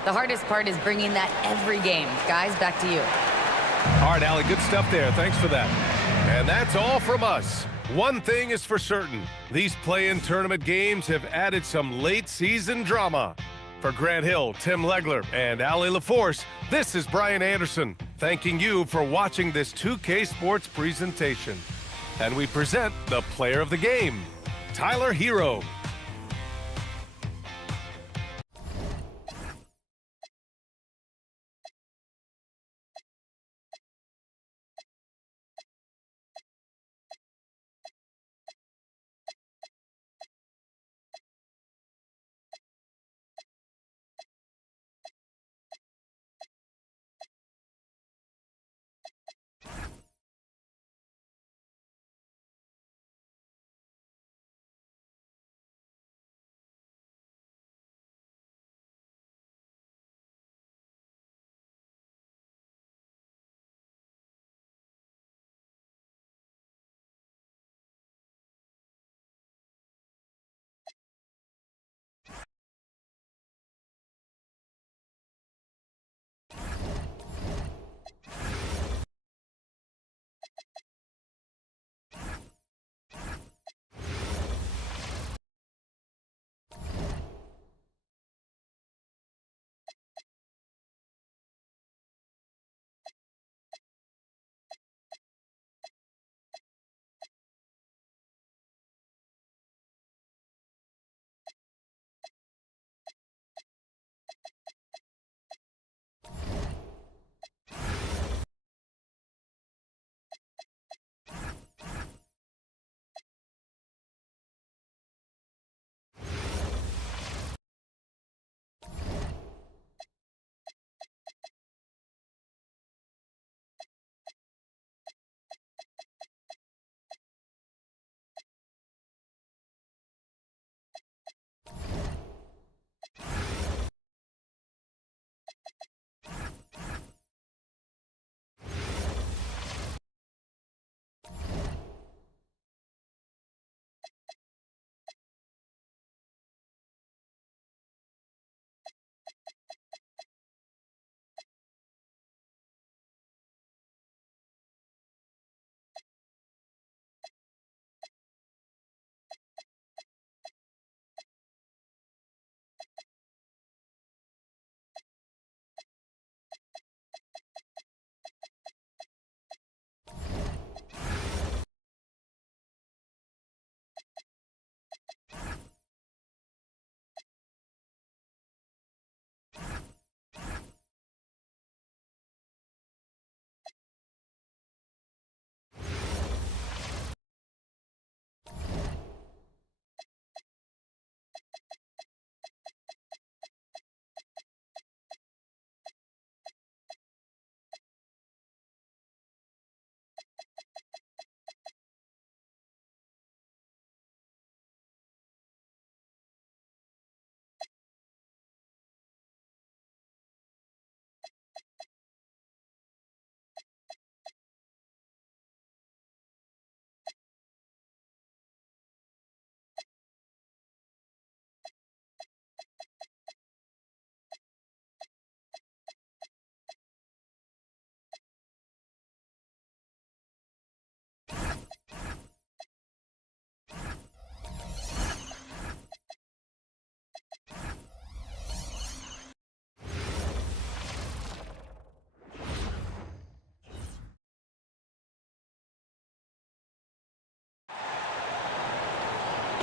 The hardest part is bringing that every game. Guys, back to you. All right, Allie, good stuff there. Thanks for that. And that's all from us. One thing is for certain. These play-in tournament games have added some late-season drama. For Grant Hill, Tim Legler, and Allie LaForce, this is Brian Anderson, thanking you for watching this 2K Sports presentation. And we present the player of the game, Tyler Hero.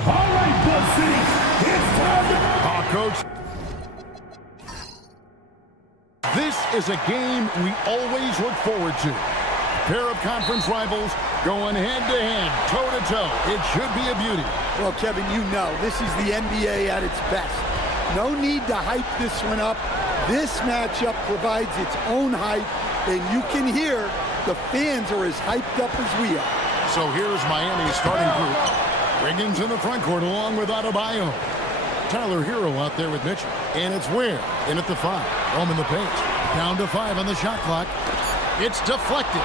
All right, Buzz City, it's time to... Coach. This is a game we always look forward to. Pair of conference rivals going head-to-head, toe-to-toe. It should be a beauty. Well, Kevin, you know, this is the NBA at its best. No need to hype this one up. This matchup provides its own hype, and you can hear the fans are as hyped up as we are. So here's Miami's starting group. Wiggins in the front court along with Adebayo. Tyler Hero out there with Mitchell. And it's Ware in at the 5. Home in the paint. Down to 5 on the shot clock. It's deflected.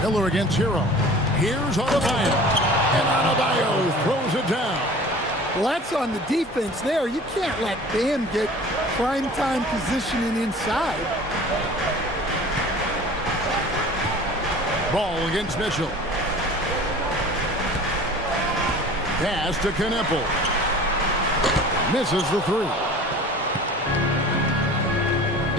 Miller against Hero. Here's Adebayo. And Adebayo throws it down. Well, that's on the defense there. You can't let Bam get prime-time positioning inside. Ball against Mitchell. Pass to Kneppel. Misses the 3.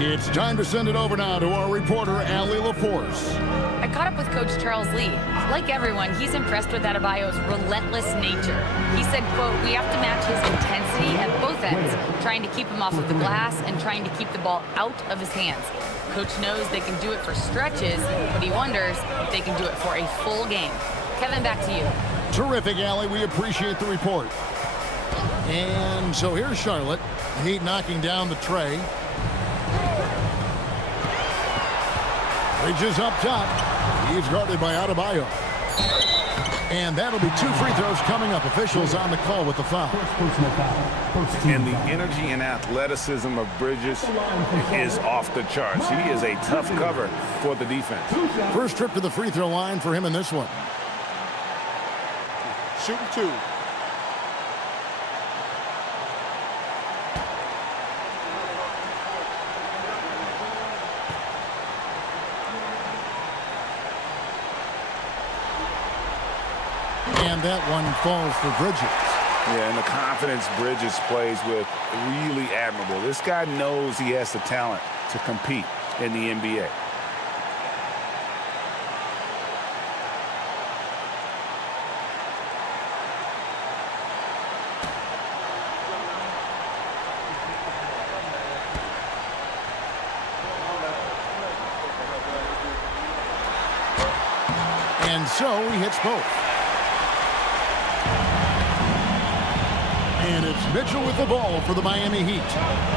It's time to send it over now to our reporter, Allie LaForce. I caught up with Coach Charles Lee. Like everyone, he's impressed with Adebayo's relentless nature. He said, quote, "We have to match his intensity at both ends, trying to keep him off of the glass and trying to keep the ball out of his hands. Coach knows they can do it for stretches, but he wonders if they can do it for a full game." Kevin, back to you. Terrific, Allie. We appreciate the report. And so here's Charlotte. Heat knocking down the tray. Bridges up top. He's guarded by Adebayo. And that'll be 2 free throws coming up. Officials on the call with the foul. And the energy and athleticism of Bridges is off the charts. He is a tough cover for the defense. First trip to the free throw line for him in this one. Shooting 2. And that one falls for Bridges. Yeah, and the confidence Bridges plays with, really admirable. This guy knows he has the talent to compete in the NBA. And so he hits both. And it's Mitchell with the ball for the Miami Heat.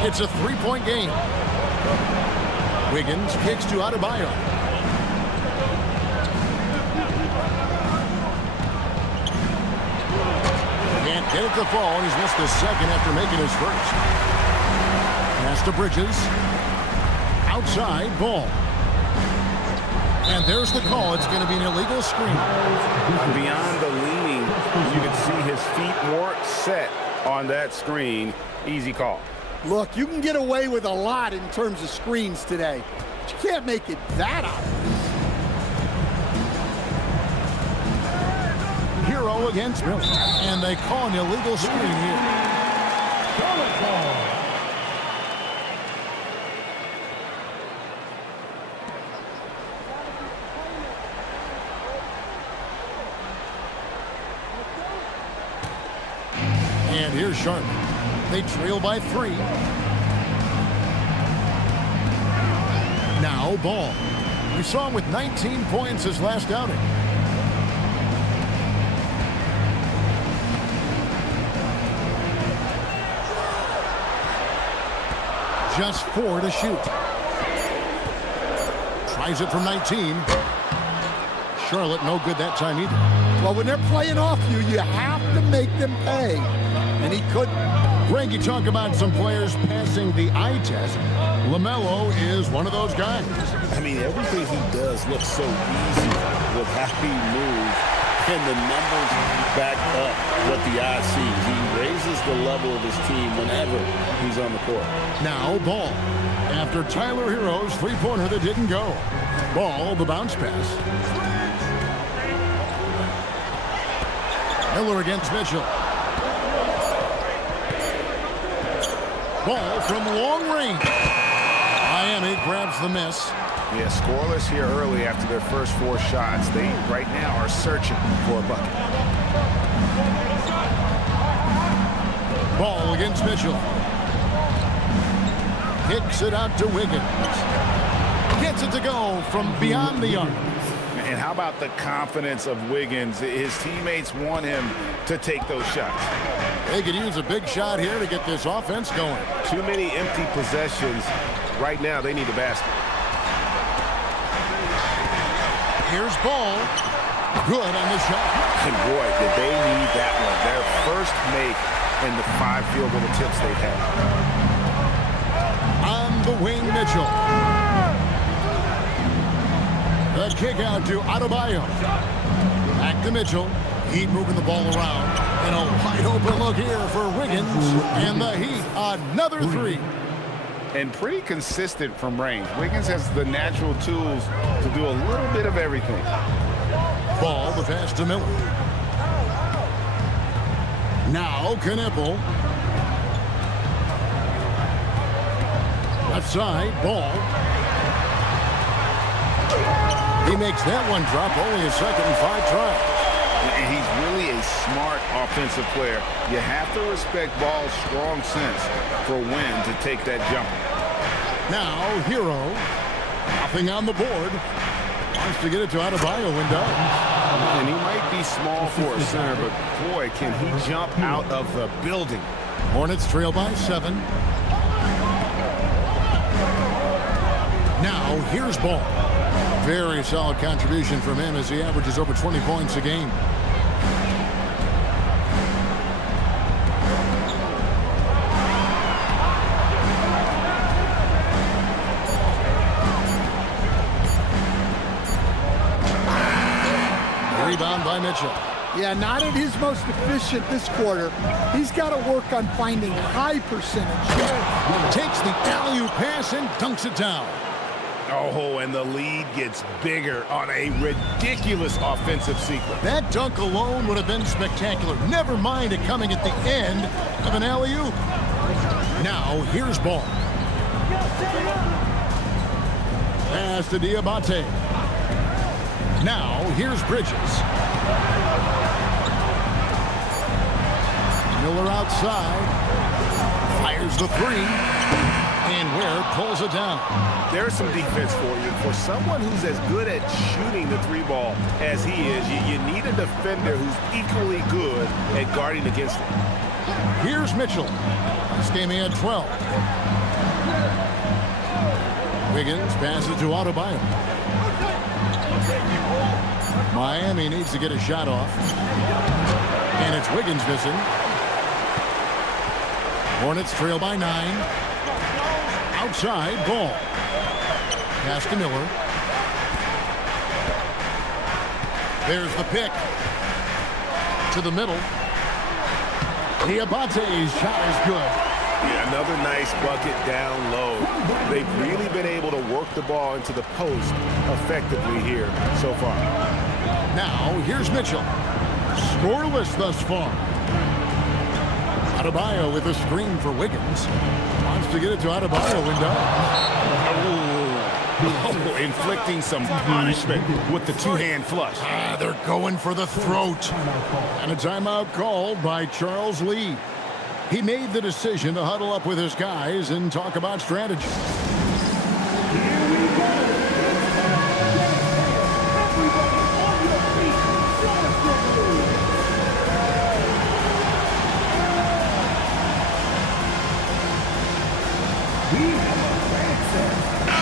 It's a 3-point game. Wiggins kicks to Adebayo. Can't get it to fall. He's missed a second after making his first. Pass to Bridges. Outside, ball. And there's the call. It's going to be an illegal screen. Beyond the leaning, you can see his feet more set on that screen. Easy call. Look, you can get away with a lot in terms of screens today. But you can't make it that obvious. Hero against Miller. And they call an illegal screen here. Charlotte ball. And here's Charlotte. They trail by 3. Now Ball. We saw him with 19 points his last outing. Just 4 to shoot. Tries it from 19. Charlotte no good that time either. Well, when they're playing off you, you have to make them pay. And he couldn't. Greg, you talk about some players passing the eye test. LaMelo is one of those guys. I mean, everything he does looks so easy with how he moves, and the numbers back up what the eye sees. He raises the level of his team whenever he's on the court. Now Ball. After Tyler Hero's three-pointer that didn't go. Ball, the bounce pass. Miller against Mitchell. Ball from long range. Miami grabs the miss. Yeah, scoreless here early after their first 4 shots. They right now are searching for a bucket. Ball against Mitchell. Kicks it out to Wiggins. Gets it to go from beyond the arc. And how about the confidence of Wiggins? His teammates want him to take those shots. They could use a big shot here to get this offense going. Too many empty possessions. Right now, they need a basket. Here's Ball. Good on the shot. And boy, did they need that one. Their first make in the 5 field goal attempts they've had. On the wing, Mitchell. The kick out to Adebayo. Back to Mitchell. Heat moving the ball around. And a wide open look here for Wiggins. And the Heat, another 3. And pretty consistent from range. Wiggins has the natural tools to do a little bit of everything. Ball, the pass to Miller. Now Knueppel. Left side, Ball. He makes that one drop, only a second and 5 tries. And he's really a smart offensive player. You have to respect Ball's strong sense for when to take that jumper. Now, Hero. Nothing on the board. Wants to get it to Adebayo and does. And he might be small for a center, but boy, can he jump out of the building. Hornets trail by 7. Now, here's Ball. Very solid contribution from him as he averages over 20 points a game. Rebound by Mitchell. Yeah, not at his most efficient this quarter. He's got to work on finding high percentage. Takes the alley-oop pass and dunks it down. Oh, and the lead gets bigger on a ridiculous offensive sequence. That dunk alone would have been spectacular. Never mind it coming at the end of an alley-oop. Now, here's Ball. Pass to Diabate. Now, here's Bridges. Miller outside. Fires the 3. And Ware pulls it down. There's some defense for you. For someone who's as good at shooting the 3 ball as he is, you need a defender who's equally good at guarding against him. Here's Mitchell. This game he had 12. Wiggins passes to Adebayo. Miami needs to get a shot off. And it's Wiggins missing. Hornets trail by 9. Outside, Ball. Pass to Miller. There's the pick. To the middle. Diabate's shot is good. Yeah, another nice bucket down low. They've really been able to work the ball into the post effectively here so far. Now, here's Mitchell. Scoreless thus far. Adebayo with a screen for Wiggins. Wants to get it to Adebayo and does. Inflicting some punishment with the 2-hand flush. They're going for the throat. And a timeout called by Charles Lee. He made the decision to huddle up with his guys and talk about strategy.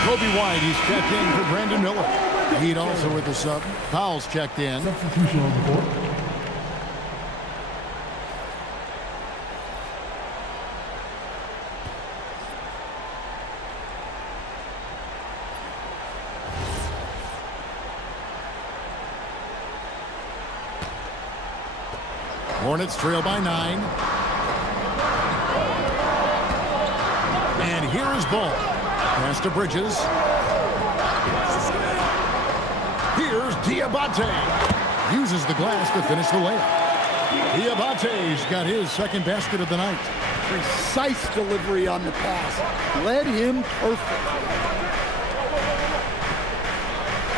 Kobe White, he's checked in for Brandon Miller. Heat also with the sub. Powell's checked in. Substitution on the board. Hornets trail by 9. And here is Ball. Pass to Bridges. Here's Diabate. Uses the glass to finish the layup. Diabate's got his second basket of the night. Precise delivery on the pass. Led him perfectly.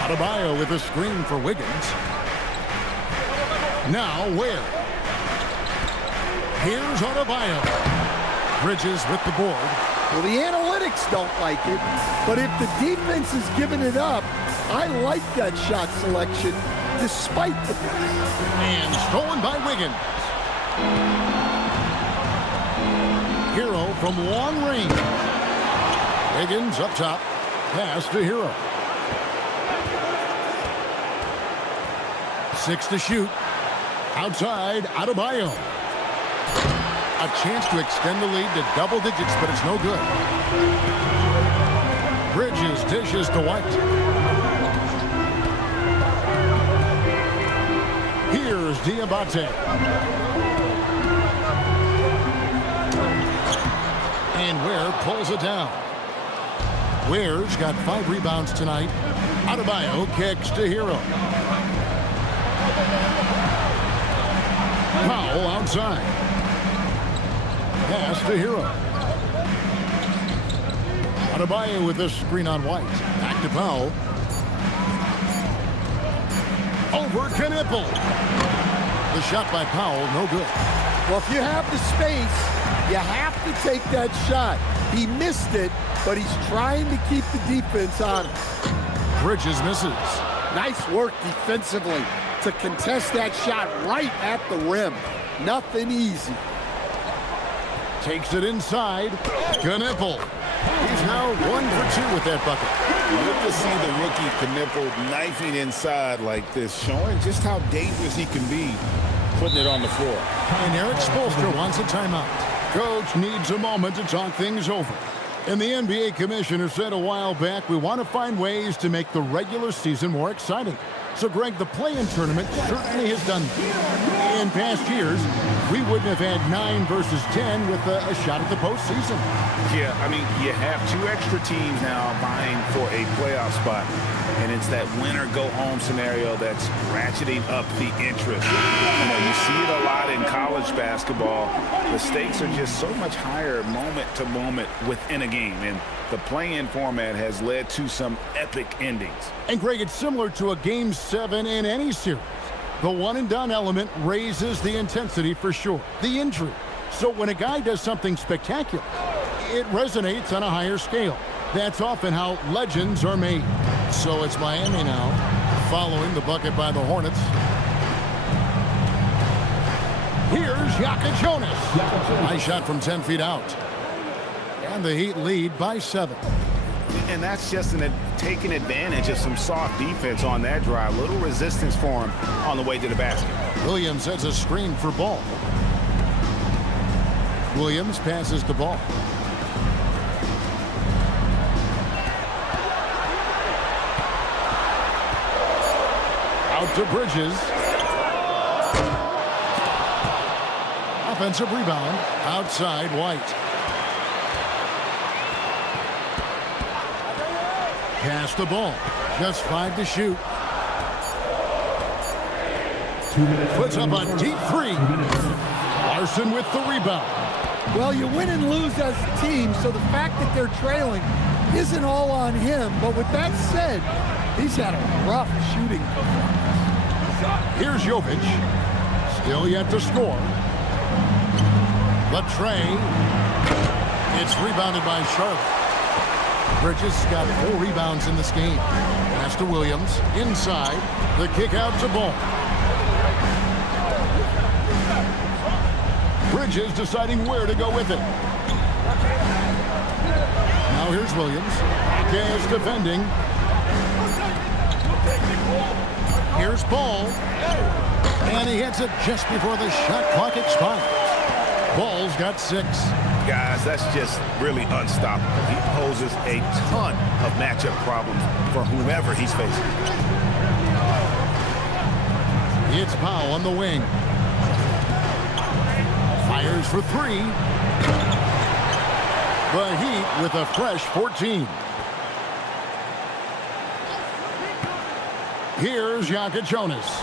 Adebayo with a screen for Wiggins. Now Ware. Here's Adebayo. Bridges with the board. Well, the analytics don't like it, but if the defense is giving it up, I like that shot selection despite the miss. And stolen by Wiggins. Hero from long range. Wiggins up top. Pass to Hero. 6 to shoot. Outside, Adebayo. A chance to extend the lead to double digits, but it's no good. Bridges dishes to White. Here's Diabate. And Ware pulls it down. Ware's got 5 rebounds tonight. Adebayo kicks to Hero. Powell outside. Pass to Hero. Adebayo with a screen on White. Back to Powell. Over Knipple. The shot by Powell, no good. Well, if you have the space, you have to take that shot. He missed it, but he's trying to keep the defense on him. Bridges misses. Nice work defensively to contest that shot right at the rim. Nothing easy. Takes it inside. Knipple. He's now 1 for 2 with that bucket. Good to see the rookie Knipple knifing inside like this, showing just how dangerous he can be putting it on the floor. And Eric Spoelstra wants a timeout. Coach needs a moment to talk things over. And the NBA commissioner said a while back, we want to find ways to make the regular season more exciting. So, Greg, the play-in tournament certainly has done that. In past years, we wouldn't have had 9 versus 10 with a shot at the postseason. Yeah, I mean, you have 2 extra teams now vying for a playoff spot, and it's that win-or-go-home scenario that's ratcheting up the interest. You know, you see it a lot in college basketball. The stakes are just so much higher moment to moment within a game, and the play-in format has led to some epic endings. And, Greg, it's similar to a Game 7 in any series. The one-and-done element raises the intensity for sure, the injury. So when a guy does something spectacular, it resonates on a higher scale. That's often how legends are made. So it's Miami now, following the bucket by the Hornets. Here's Yaka Jonas. Nice shot from 10 feet out. And the Heat lead by 7. And that's just taking advantage of some soft defense on that drive. Little resistance for him on the way to the basket. Williams has a screen for Ball. Williams passes the Ball. Out to Bridges. Offensive rebound. Outside White. Pass the ball. Just 5 to shoot. 2 minutes. Puts up a deep 3. Larson with the rebound. Well, you win and lose as a team, so the fact that they're trailing isn't all on him. But with that said, he's had a rough shooting performance. Here's Jovic. Still yet to score. Latrey. It's rebounded by Charlotte. Bridges got 4 rebounds in this game. Pass to Williams. Inside. The kick out to Ball. Bridges deciding where to go with it. Now here's Williams. Against defending. Here's Ball. And he hits it just before the shot clock expires. Ball's got 6. Guys, that's just really unstoppable. He poses a ton of matchup problems for whomever he's facing. It's Powell on the wing. Fires for 3. The Heat with a fresh 14. Here's Yaka Jonas.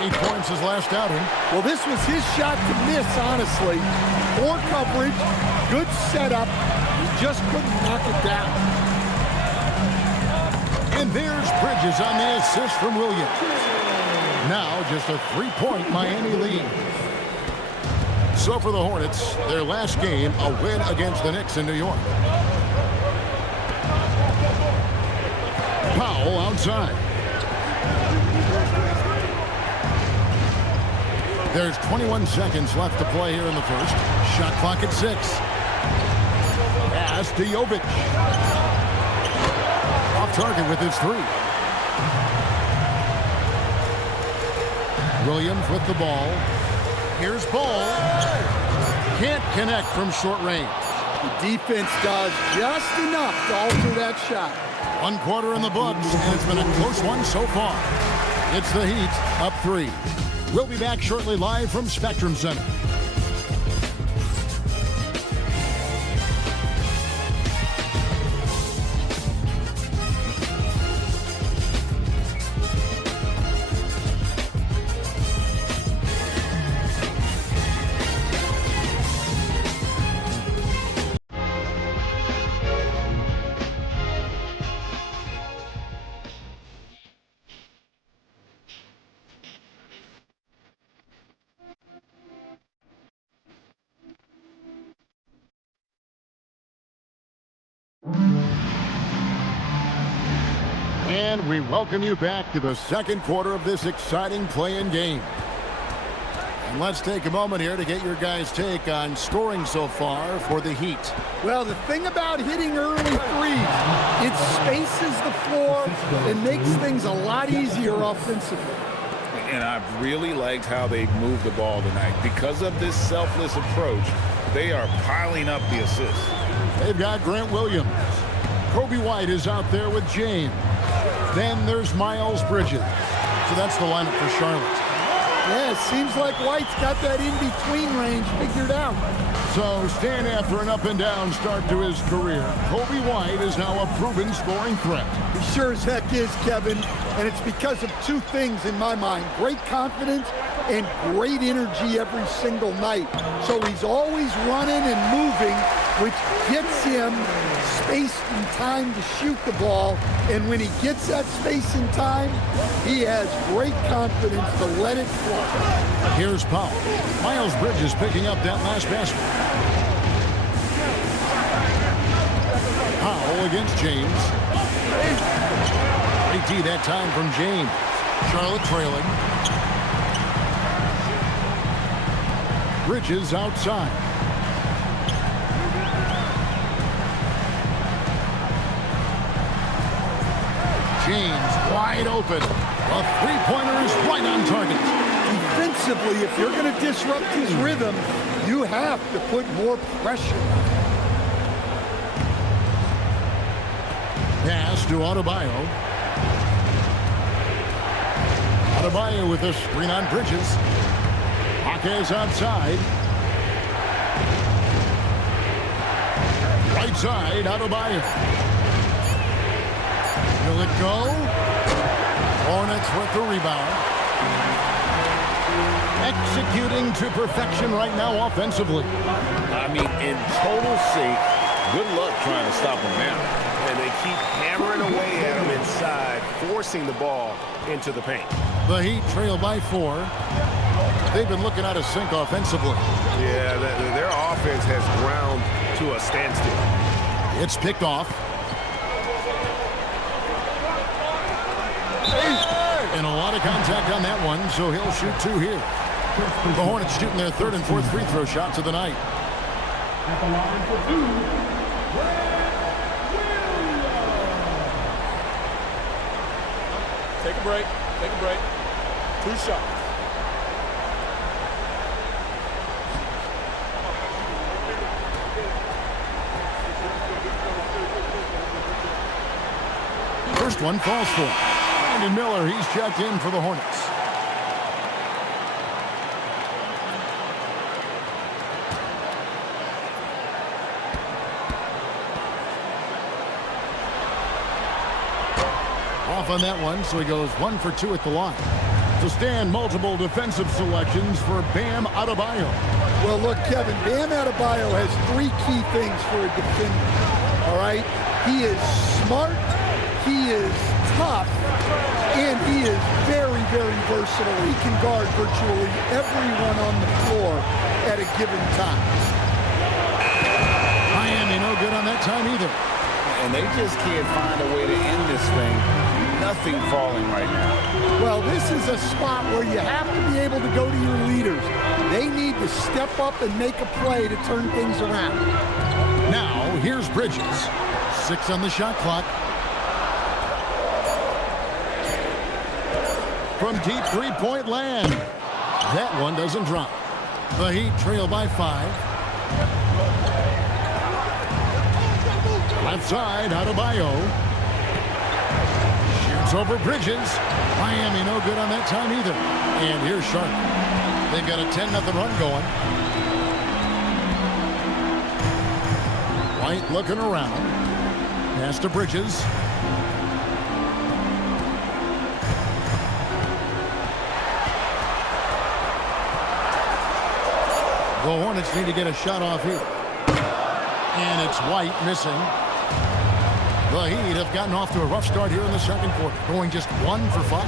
8 points his last outing. Well, this was his shot to miss, honestly. Poor coverage, good setup. He just couldn't knock it down. And there's Bridges on the assist from Williams. Now just a 3-point Miami lead. So for the Hornets, their last game, a win against the Knicks in New York. Powell outside. There's 21 seconds left to play here in the first. Shot clock at 6. Pass to Jovic. Off target with his 3. Williams with the ball. Here's Ball. Can't connect from short range. The defense does just enough to alter that shot. 1 quarter in the books, and it's been a close one so far. It's the Heat up 3. We'll be back shortly live from Spectrum Center. And we welcome you back to the second quarter of this exciting play-in game. And let's take a moment here to get your guys' take on scoring so far for the Heat. Well, the thing about hitting early threes, it spaces the floor and makes things a lot easier offensively. And I've really liked how they've moved the ball tonight. Because of this selfless approach, they are piling up the assists. They've got Grant Williams. Kobe White is out there with James. Then there's Miles Bridges. So that's the lineup for Charlotte. Yeah, it seems like White's got that in-between range figured out. So stand after an up-and-down start to his career. Kobe White is now a proven scoring threat. He sure as heck is, Kevin. And it's because of 2 things in my mind. Great confidence and great energy every single night. So he's always running and moving, which gets him space and time to shoot the ball. And when he gets that space and time, he has great confidence to let it fly. Here's Powell. Miles Bridges picking up that last basket. Powell against James. Great D that time from James. Charlotte trailing. Bridges outside. James wide open. A 3-pointer is right on target. Defensively, if you're going to disrupt his rhythm, you have to put more pressure on him. Pass to Adebayo. Adebayo with a screen on Bridges. Jaquez outside. Right side, Adebayo. Will it go? Hornets with the rebound. Executing to perfection right now offensively. I mean, in total sync, good luck trying to stop them now. And they keep hammering away at him inside, forcing the ball into the paint. The Heat trail by 4. They've been looking out of sync offensively. Yeah, their offense has ground to a standstill. It's picked off. And a lot of contact on that one, so he'll shoot 2 here. The Hornets shooting their 3rd and 4th free throw shots of the night. At the line for 2. Take a break. Take a break. 2 shots. First one falls for Brandon Miller. He's checked in for the Hornets. Off on that one, so he goes 1 for 2 at the line. To stand, multiple defensive selections for Bam Adebayo. Well, look, Kevin, Bam Adebayo has 3 key things for a defender. All right? He is smart, he is tough, and he is very, very versatile. He can guard virtually everyone on the floor at a given time. Miami no good on that time either. And they just can't find a way to end this thing. Nothing falling right now. Well, this is a spot where you have to be able to go to your leaders. They need to step up and make a play to turn things around. Now, here's Bridges. 6 on the shot clock. From deep three-point land. That one doesn't drop. The Heat trail by 5. Left side, Adebayo. Shoots over Bridges. Miami no good on that time either. And here's Charlotte. They've got a 10-0 run going. White looking around. Pass to Bridges. The Hornets need to get a shot off here. And it's White missing. The Heat have gotten off to a rough start here in the second quarter, going just 1 for 5.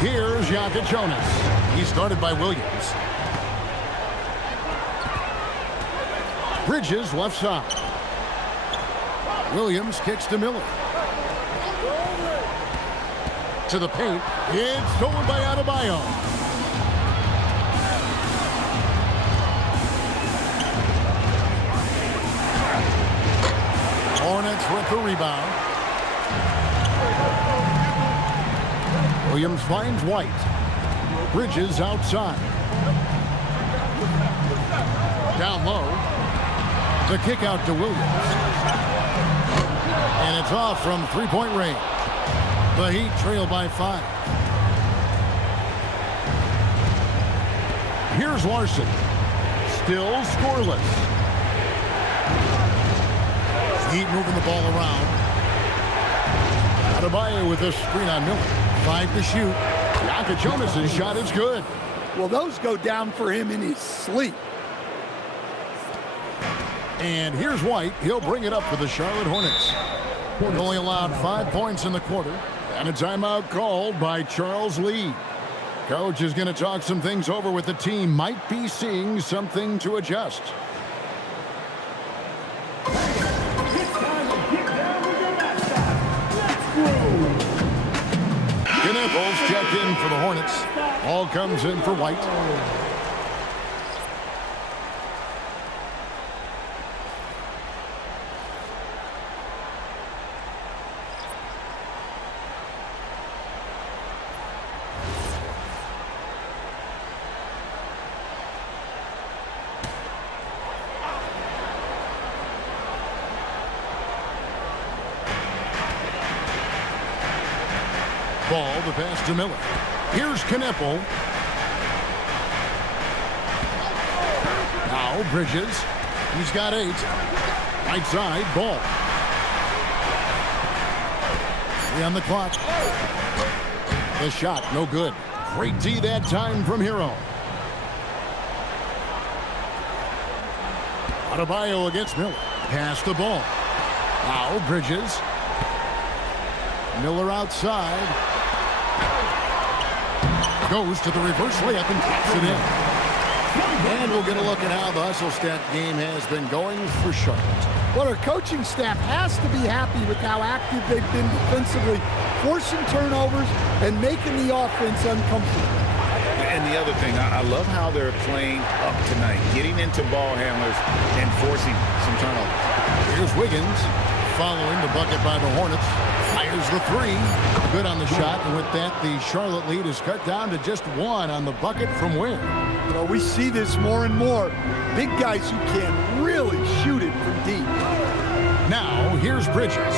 Here's Jonas. He's guarded by Williams. Bridges left side. Williams kicks to Miller. To the paint. It's stolen by Adebayo. Hornets with the rebound. Williams finds White. Bridges outside. Down low. The kick out to Williams. And it's off from three-point range. The Heat trail by 5. Here's Larson. Still scoreless. Heat moving the ball around. Adebayo with a screen on Miller. 5 to shoot. Jonas' shot is good. Well, those go down for him in his sleep. And here's White. He'll bring it up for the Charlotte Hornets. He only allowed 5 points in the quarter. And a timeout called by Charles Lee. Coach is going to talk some things over with the team. Might be seeing something to adjust. Knipples checked in for the Hornets. All comes in for White. Ball, the pass to Miller. Here's Knippel. Now Bridges. He's got 8. Right side, Ball. 3 on the clock. The shot, no good. Great D that time from Hero. Adebayo against Miller. Pass the ball. Now Bridges. Miller outside. Goes to the reverse layup and taps it in. And we'll get a look at how the hustle stat game has been going for Charlotte. Well, our coaching staff has to be happy with how active they've been defensively, forcing turnovers and making the offense uncomfortable. And the other thing, I love how they're playing up tonight, getting into ball handlers and forcing some turnovers. Here's Wiggins following the bucket by the Hornets. Fires the 3. Good on the shot, and with that, the Charlotte lead is cut down to just 1 on the bucket from Wynn. Well, we see this more and more. Big guys who can really shoot it from deep. Now, here's Bridges.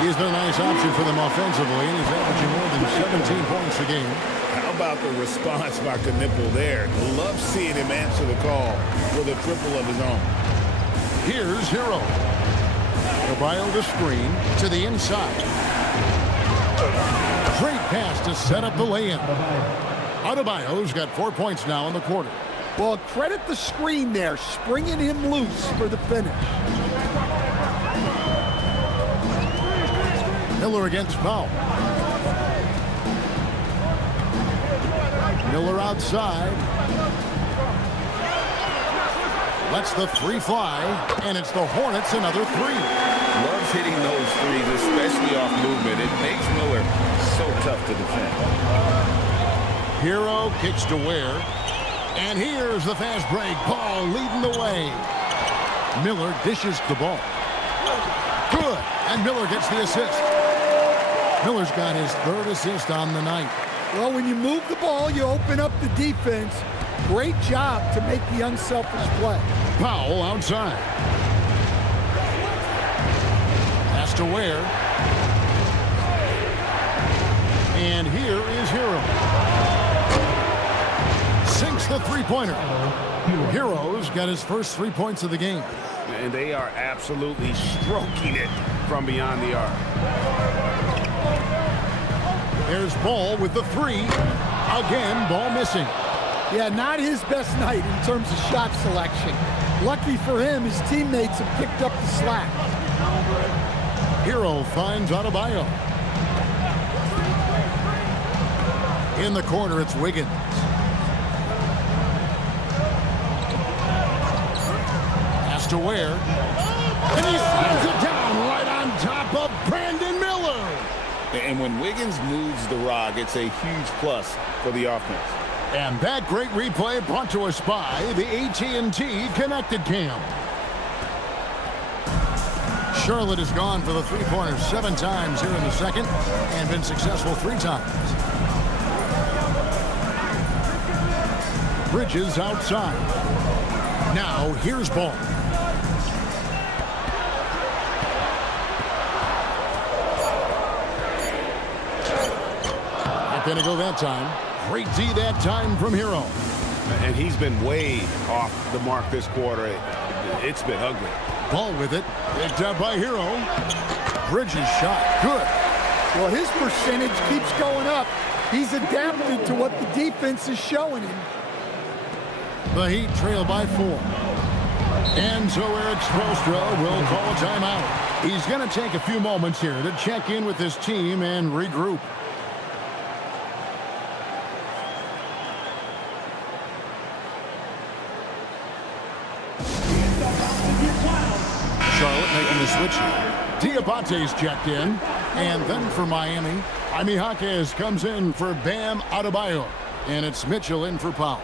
He's been a nice option for them offensively, and he's averaging more than 17 points a game. How about the response by Knippel there? Love seeing him answer the call with a triple of his own. Here's Hero. Adebayo the screen to the inside. Great pass to set up the lay-in. Adebayo's got 4 points now in the quarter. Well, credit the screen there, springing him loose for the finish. Miller against Powell. Miller outside. Lets the three fly, and it's the Hornets another three. Loves hitting those threes, especially off movement. It makes Miller so tough to defend. Hero kicks to Ware. And here's the fast break. Paul leading the way. Miller dishes the ball. Good. And Miller gets the assist. Miller's got his third assist on the night. Well, when you move the ball, you open up the defense. Great job to make the unselfish play. Powell outside. Pass to Ware. And here is Hero. Sinks the three-pointer. Hero's got his first 3 points of the game. And they are absolutely stroking it from beyond the arc. There's Ball with the three. Again, Ball missing. Yeah, not his best night in terms of shot selection. Lucky for him, his teammates have picked up the slack. Hero finds Adebayo. In the corner, it's Wiggins. Pass to Ware. And he slams it down right on top of Brandon Miller. And when Wiggins moves the rock, it's a huge plus for the offense. And that great replay brought to us by the AT&T Connected Cam. Charlotte has gone for the three-pointers 7 times here in the second and been successful 3 times. Bridges outside. Now here's Ball. Not going to go that time. Great D that time from Hero. And he's been way off the mark this quarter. It's been ugly. Ball with it. Picked up by Hero. Bridges shot. Good. Well, his percentage keeps going up. He's adapted to what the defense is showing him. The Heat trail by 4. And so Eric Spoelstra will call a timeout. He's going to take a few moments here to check in with his team and regroup. Charlotte making the switch here. Diabate's checked in. And then for Miami, Jaime Jaquez comes in for Bam Adebayo. And it's Mitchell in for Powell.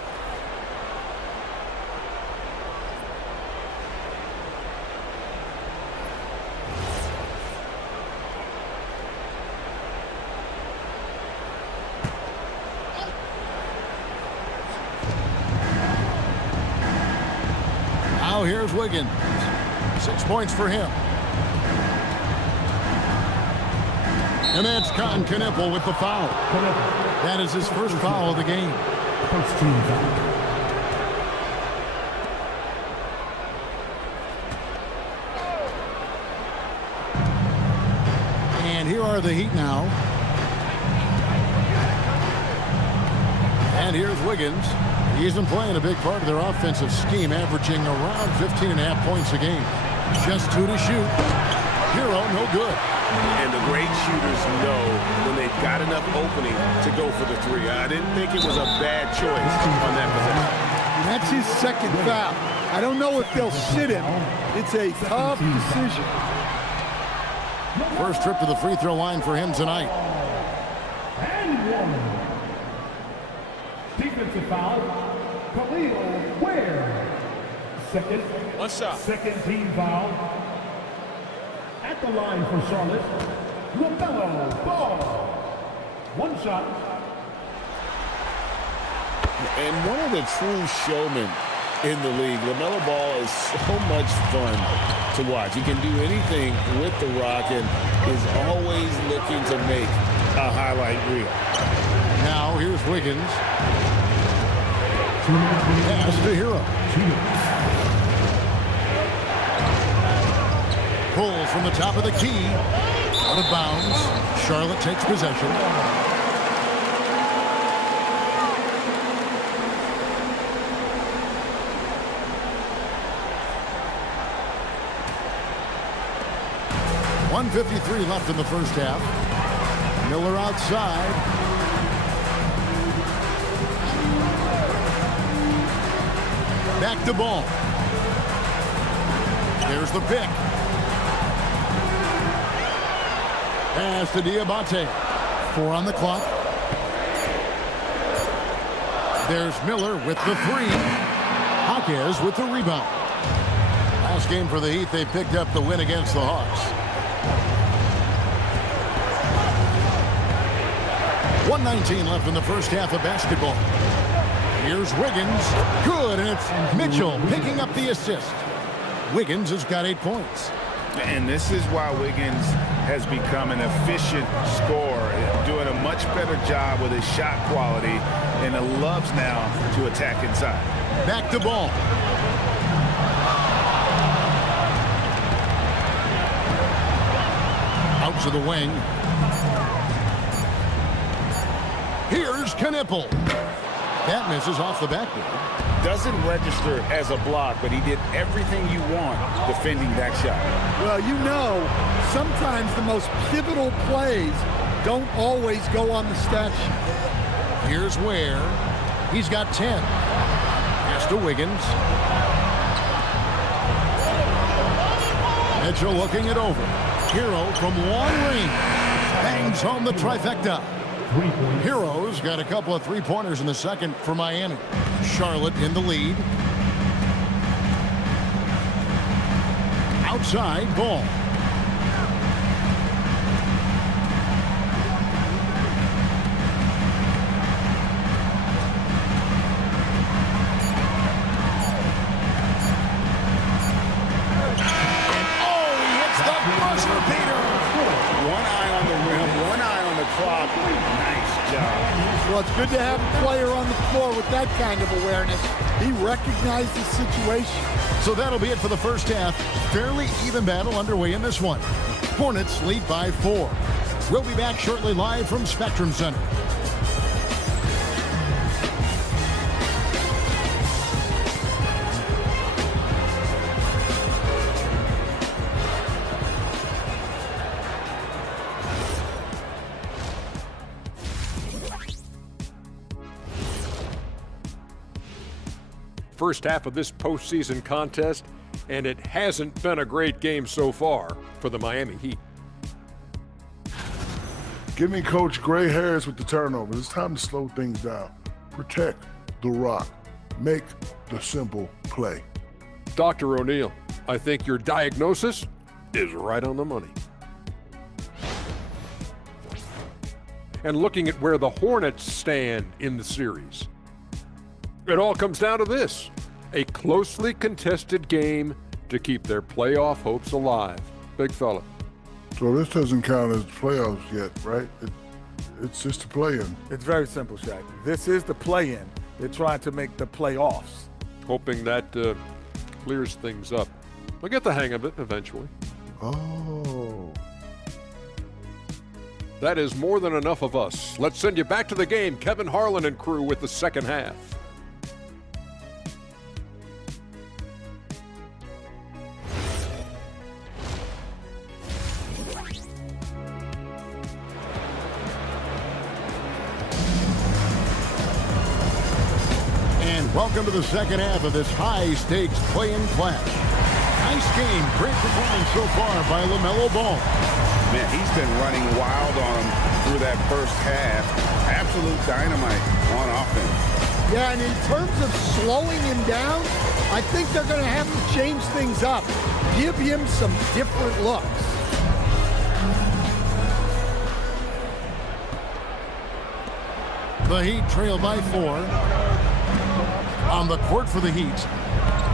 Now here's Wiggins. 6 points for him. And that's Con Knueppel with the foul. That is his first foul of the game. First team foul. And here are the Heat now. And here's Wiggins. He isn't playing a big part of their offensive scheme, averaging around 15.5 points a game. Just 2 to shoot. Hero, no good. And the great shooters know when they've got enough opening to go for the three. I didn't think it was a bad choice on that possession. And that's his second foul. I don't know if they'll sit him. It's a tough decision. First trip to the free throw line for him tonight. And one. Defensive foul, Khalil Ware. Second. One shot. Second team foul. At the line for Charlotte, LaMelo Ball. One shot. And one of the true showmen in the league, LaMelo Ball is so much fun to watch. He can do anything with the rock and is always looking to make a highlight reel. Now here's Wiggins. Pass to Hero. Pull from the top of the key. Out of bounds. Charlotte takes possession. 1:53 left in the first half. Miller outside. Back to Ball. There's the pick. Pass to Diabate. 4 on the clock. There's Miller with the 3. Jaquez with the rebound. Last game for the Heat, they picked up the win against the Hawks. 1:19 left in the first half of basketball. Here's Wiggins. Good, and it's Mitchell picking up the assist. Wiggins has got 8 points. And this is why Wiggins has become an efficient scorer, doing a much better job with his shot quality, and loves now to attack inside. Back to Ball. Out to the wing. Here's Knipple. That misses off the backboard. Doesn't register as a block, but he did everything you want defending that shot. Well, you know, sometimes the most pivotal plays don't always go on the stat sheet. Here's Ware. He's got 10. Pass to Wiggins. Mitchell looking it over. Hero from long range. Bangs home the trifecta. Hero's got a couple of three-pointers in the second for Miami. Charlotte in the lead. Outside Ball. Well, it's good to have a player on the floor with that kind of awareness. He recognized the situation. So that'll be it for the first half. Fairly even battle underway in this one. Hornets lead by 4. We'll be back shortly live from Spectrum Center. First half of this postseason contest, and it hasn't been a great game so far for the Miami Heat. Give me Coach gray hairs with the turnovers. It's time to slow things down. Protect the rock. Make the simple play. Dr. O'Neal, I think your diagnosis is right on the money. And looking at where the Hornets stand in the series, it all comes down to this: a closely contested game to keep their playoff hopes alive. Big fella. So this doesn't count as playoffs yet, right? It's just a play-in. It's very simple, Shaq. This is the play-in. They're trying to make the playoffs. Hoping that clears things up. We'll get the hang of it eventually. Oh. That is more than enough of us. Let's send you back to the game. Kevin Harlan and crew with the second half. Welcome to the second half of this high-stakes play-in clash. Nice game. Great performance so far by LaMelo Ball. Man, he's been running wild on him through that first half. Absolute dynamite on offense. Yeah, and in terms of slowing him down, I think they're going to have to change things up. Give him some different looks. The Heat trail by 4. On the court for the Heat,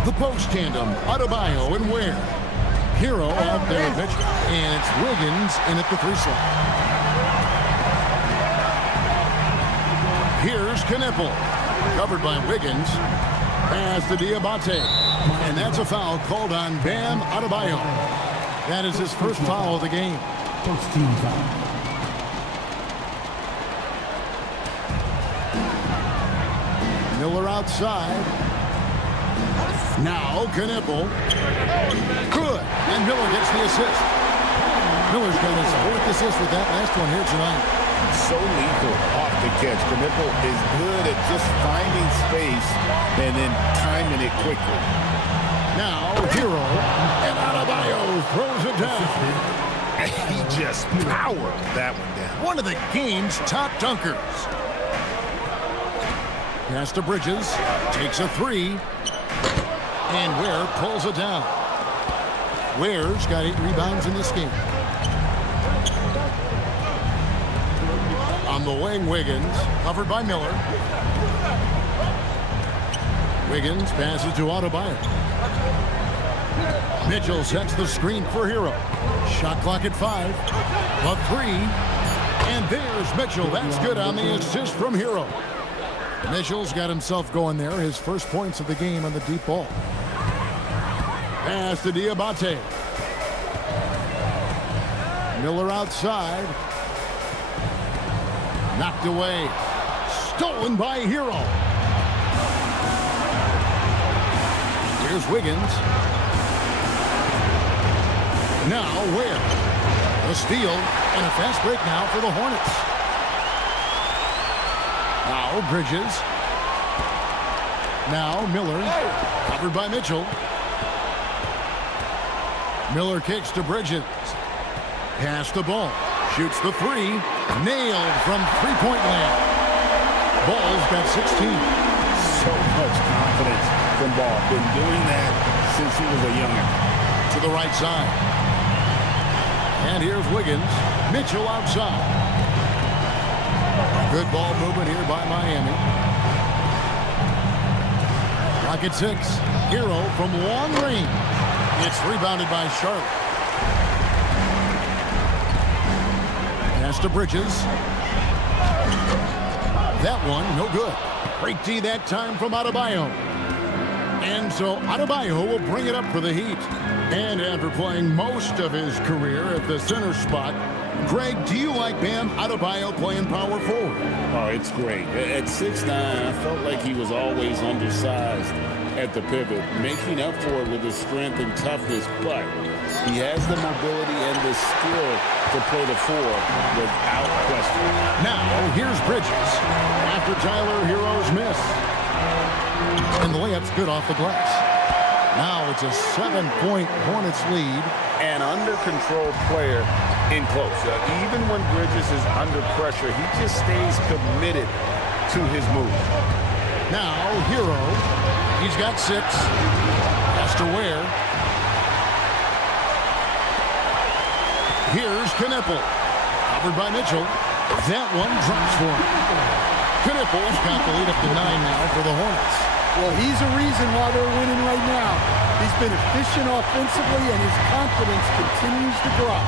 the post tandem, Adebayo and Ware. Hero out there with Mitchell, and it's Wiggins in at the 3 slot. Here's Knipple, covered by Wiggins. Pass to Diabate, and that's a foul called on Bam Adebayo. That is his first foul of the game. First team foul. Miller outside. Now Knipple. Good. And Miller gets the assist. Miller's got his 4th assist with that last one here tonight. So lethal off the catch. Knipple is good at just finding space and then timing it quickly. Now, Hero, and Adebayo throws it down. He just powered that one down. One of the game's top dunkers. Pass to Bridges, takes a 3, and Ware pulls it down. Ware's got 8 rebounds in this game. On the wing, Wiggins, covered by Miller. Wiggins passes to Adebayo. Mitchell sets the screen for Hero. Shot clock at 5. A 3. And there's Mitchell. That's good on the assist from Hero. Mitchell's got himself going there. His first points of the game on the deep ball. Pass to Diabate. Miller outside. Knocked away. Stolen by Hero. Here's Wiggins. Now Ware. A steal and a fast break now for the Hornets. Now Bridges. Now Miller. Covered by Mitchell. Miller kicks to Bridges. Pass the ball. Shoots the 3. Nailed from three-point land. Ball's got 16. So much confidence from Ball. Been doing that since he was a youngin'. To the right side. And here's Wiggins. Mitchell outside. Good ball movement here by Miami. Rocket 6. Hero from long range. It's rebounded by Charlotte. Pass to Bridges. That one, no good. Great D that time from Adebayo. And so Adebayo will bring it up for the Heat. And after playing most of his career at the center spot, Greg, do you like Bam Adebayo playing power forward? Oh, it's great. At 6'9", I felt like he was always undersized at the pivot, making up for it with his strength and toughness, but he has the mobility and the skill to play the 4 without question. Now, here's Bridges after Tyler Hero's miss. And the layup's good off the glass. Now it's a 7-point Hornets lead. An under-control player in close. Even when Bridges is under pressure, he just stays committed to his move. Now, Hero. He's got 6. Has to Ware. Here's Knipple. Covered by Mitchell. That one drops for him. Knipple's got the lead up to 9 now for the Hornets. Well, he's a reason why they're winning right now. He's been efficient offensively, and his confidence continues to grow.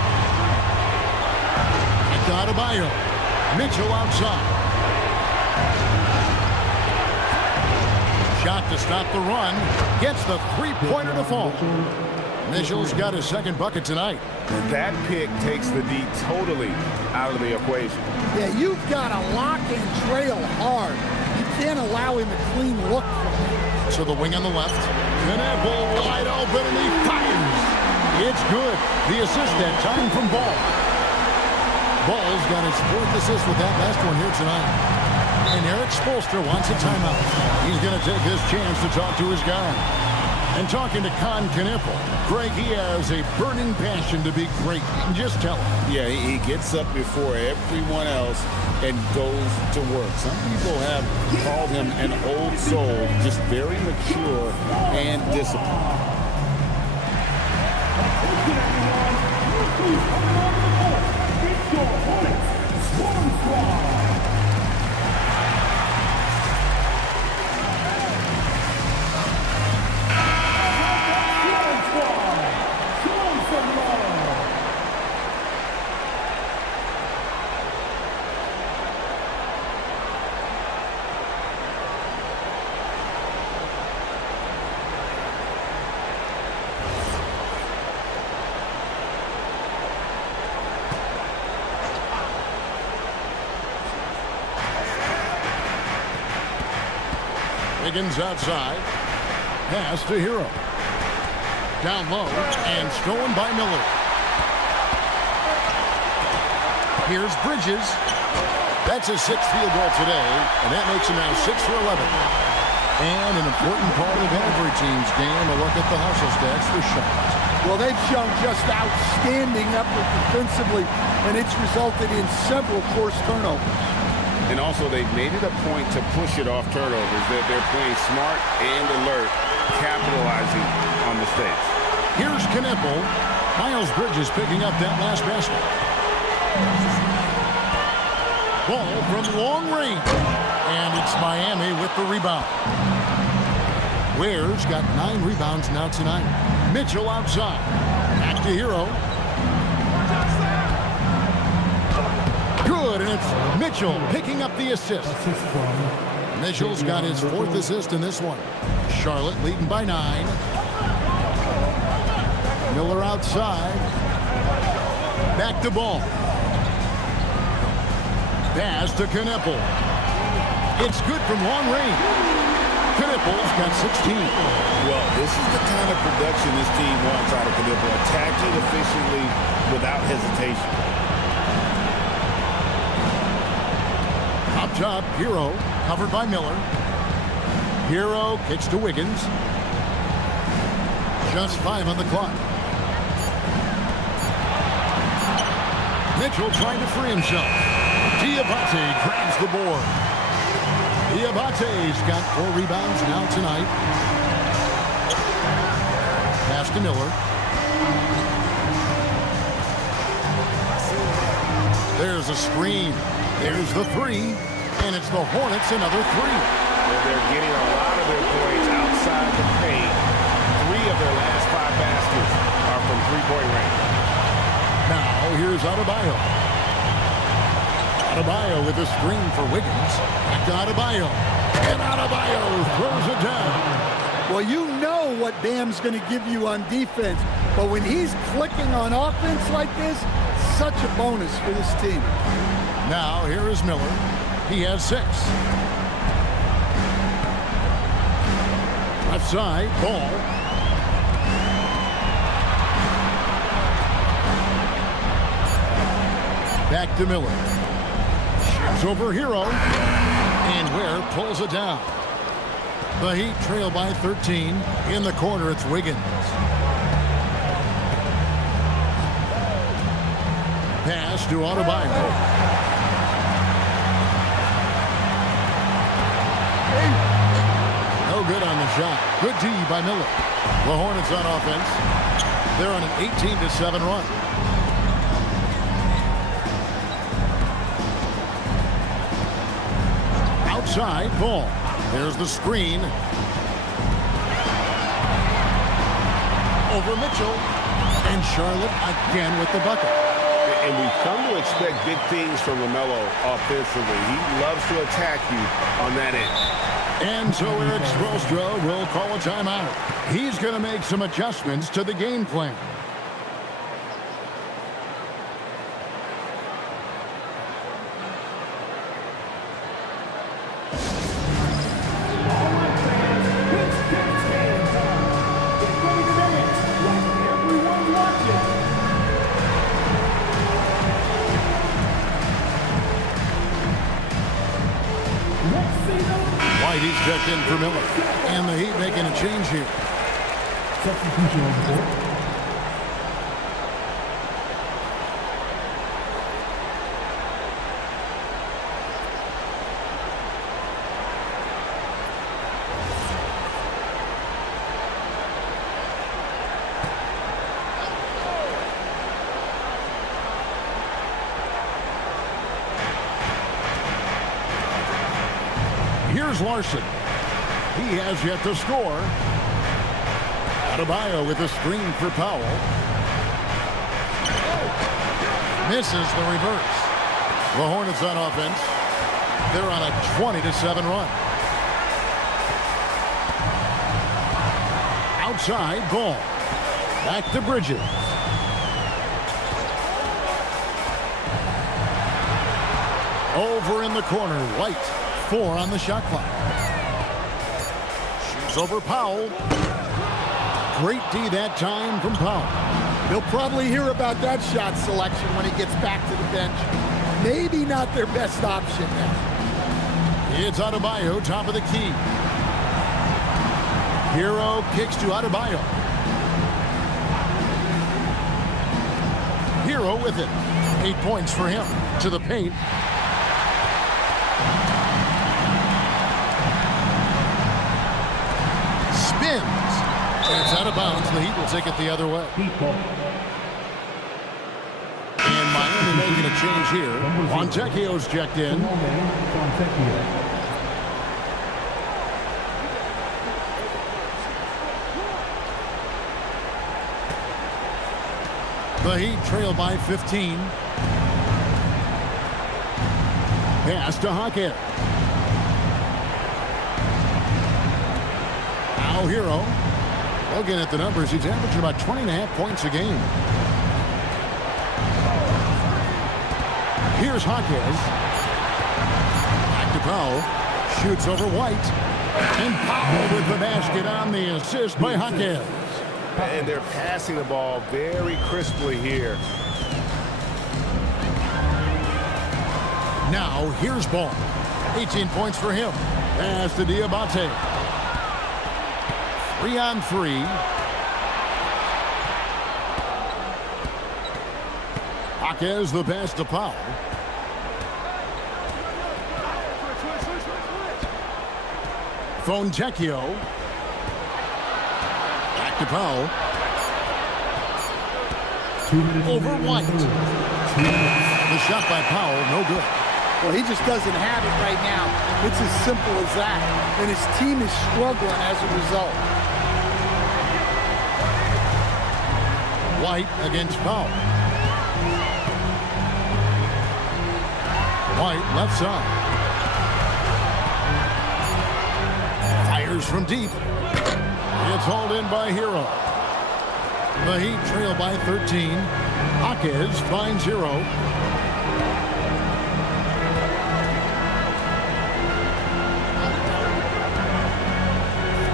Adebayo. Mitchell outside. Shot to stop the run. Gets the three-pointer to fall. Mitchell's got his second bucket tonight. And that pick takes the D totally out of the equation. Yeah, you've got to lock and trail hard. You can't allow him a clean look from him. So the wing on the left. Knipple wide open, and he fires. It's good. The assist that time from Ball. Ball's got his 4th assist with that last one here tonight. And Eric Spoelstra wants a timeout. He's going to take his chance to talk to his guy. And talking to Con Knipple, Greg, he has a burning passion to be great. Just tell him. Yeah, he gets up before everyone else and goes to work. Some people have called him an old soul, just very mature and disciplined. Wiggins outside. Pass to Hero. Down low and stolen by Miller. Here's Bridges. That's his 6th field goal today, and that makes him now 6 for 11. And an important part of every team's game, a look at the hustle stats for Charlotte. Well, they've shown just outstanding effort defensively, and it's resulted in several forced turnovers. And also, they've made it a point to push it off turnovers. They're playing smart and alert, capitalizing on mistakes. Here's Kneppel. Miles Bridges picking up that last basket. Ball from long range. And it's Miami with the rebound. Ware's got 9 rebounds now tonight. Mitchell outside. Back to Hero. Good, and it's Mitchell picking up the assist. Mitchell's got his 4th assist in this one. Charlotte leading by 9. Miller outside. Back to Ball. Pass to Kneppel. It's good from long range. Kneppel's got 16. Well, this is the kind of production this team wants out of Kneppel. Attacking efficiently without hesitation. Up top, Hero, covered by Miller. Hero kicks to Wiggins. Just 5 on the clock. Mitchell trying to free himself. Diabate grabs the board. Diabate's got 4 rebounds now tonight. Pass to Miller. There's a screen. There's the 3. And it's the Hornets another 3. Well, they're getting a lot of their points outside the paint. 3 of their last 5 baskets are from three-point range. Now here's Adebayo. Adebayo with a screen for Wiggins. Back to Adebayo. And Adebayo throws it down. Well, you know what Bam's going to give you on defense, but when he's clicking on offense like this, such a bonus for this team. Now here is Miller. He has 6. Left side, Ball. Back to Miller. Ships over Hero. And Ware pulls it down. The Heat trail by 13. In the corner, it's Wiggins. Pass to Adebayo. No good on the shot. Good D by Miller. The Hornets on offense. They're on an 18-7 run. Outside, Ball. There's the screen. Over Mitchell. And Charlotte again with the bucket. And we've come to expect big things from LaMelo offensively. He loves to attack you on that end. And so Eric Spoelstra will call a timeout. He's going to make some adjustments to the game plan. He's checked in for Miller. And the Heat making a change here. Substitution on the board. Here's Larson. He has yet to score. Adebayo with a screen for Powell. Misses the reverse. The Hornets on offense. They're on a 20-7 run. Outside, Ball. Back to Bridges. Over in the corner, White. 4 on the shot clock. Shoots over Powell. Great D that time from Powell. He'll probably hear about that shot selection when he gets back to the bench. maybe not their best option now. It's Adebayo, top of the key. Hero kicks to Adebayo. Hero with it. 8 points for him. To the paint. Spins. It's out of bounds. The Heat will take it the other way. And Miami making a change here. Fontecchio's checked in. The Heat trail by 15. Pass to Hawkins. Now Hero. Looking at the numbers, he's averaging about 20.5 points a game. Here's Hawkins. Back to Powell. Shoots over White. And Powell with the basket on the assist by Hawkins. And they're passing the ball very crisply here. Now, here's Ball. 18 points for him. Pass to Diabate. 3-on-3. Hawkins the pass to Powell. Fontecchio. Back to Powell. Over White. The shot by Powell, no good. Well, he just doesn't have it right now. It's as simple as that. And his team is struggling as a result. White against Powell. White left side. Fires from deep. It's hauled in by Hero. The Heat trail by 13. Hawkins finds Hero.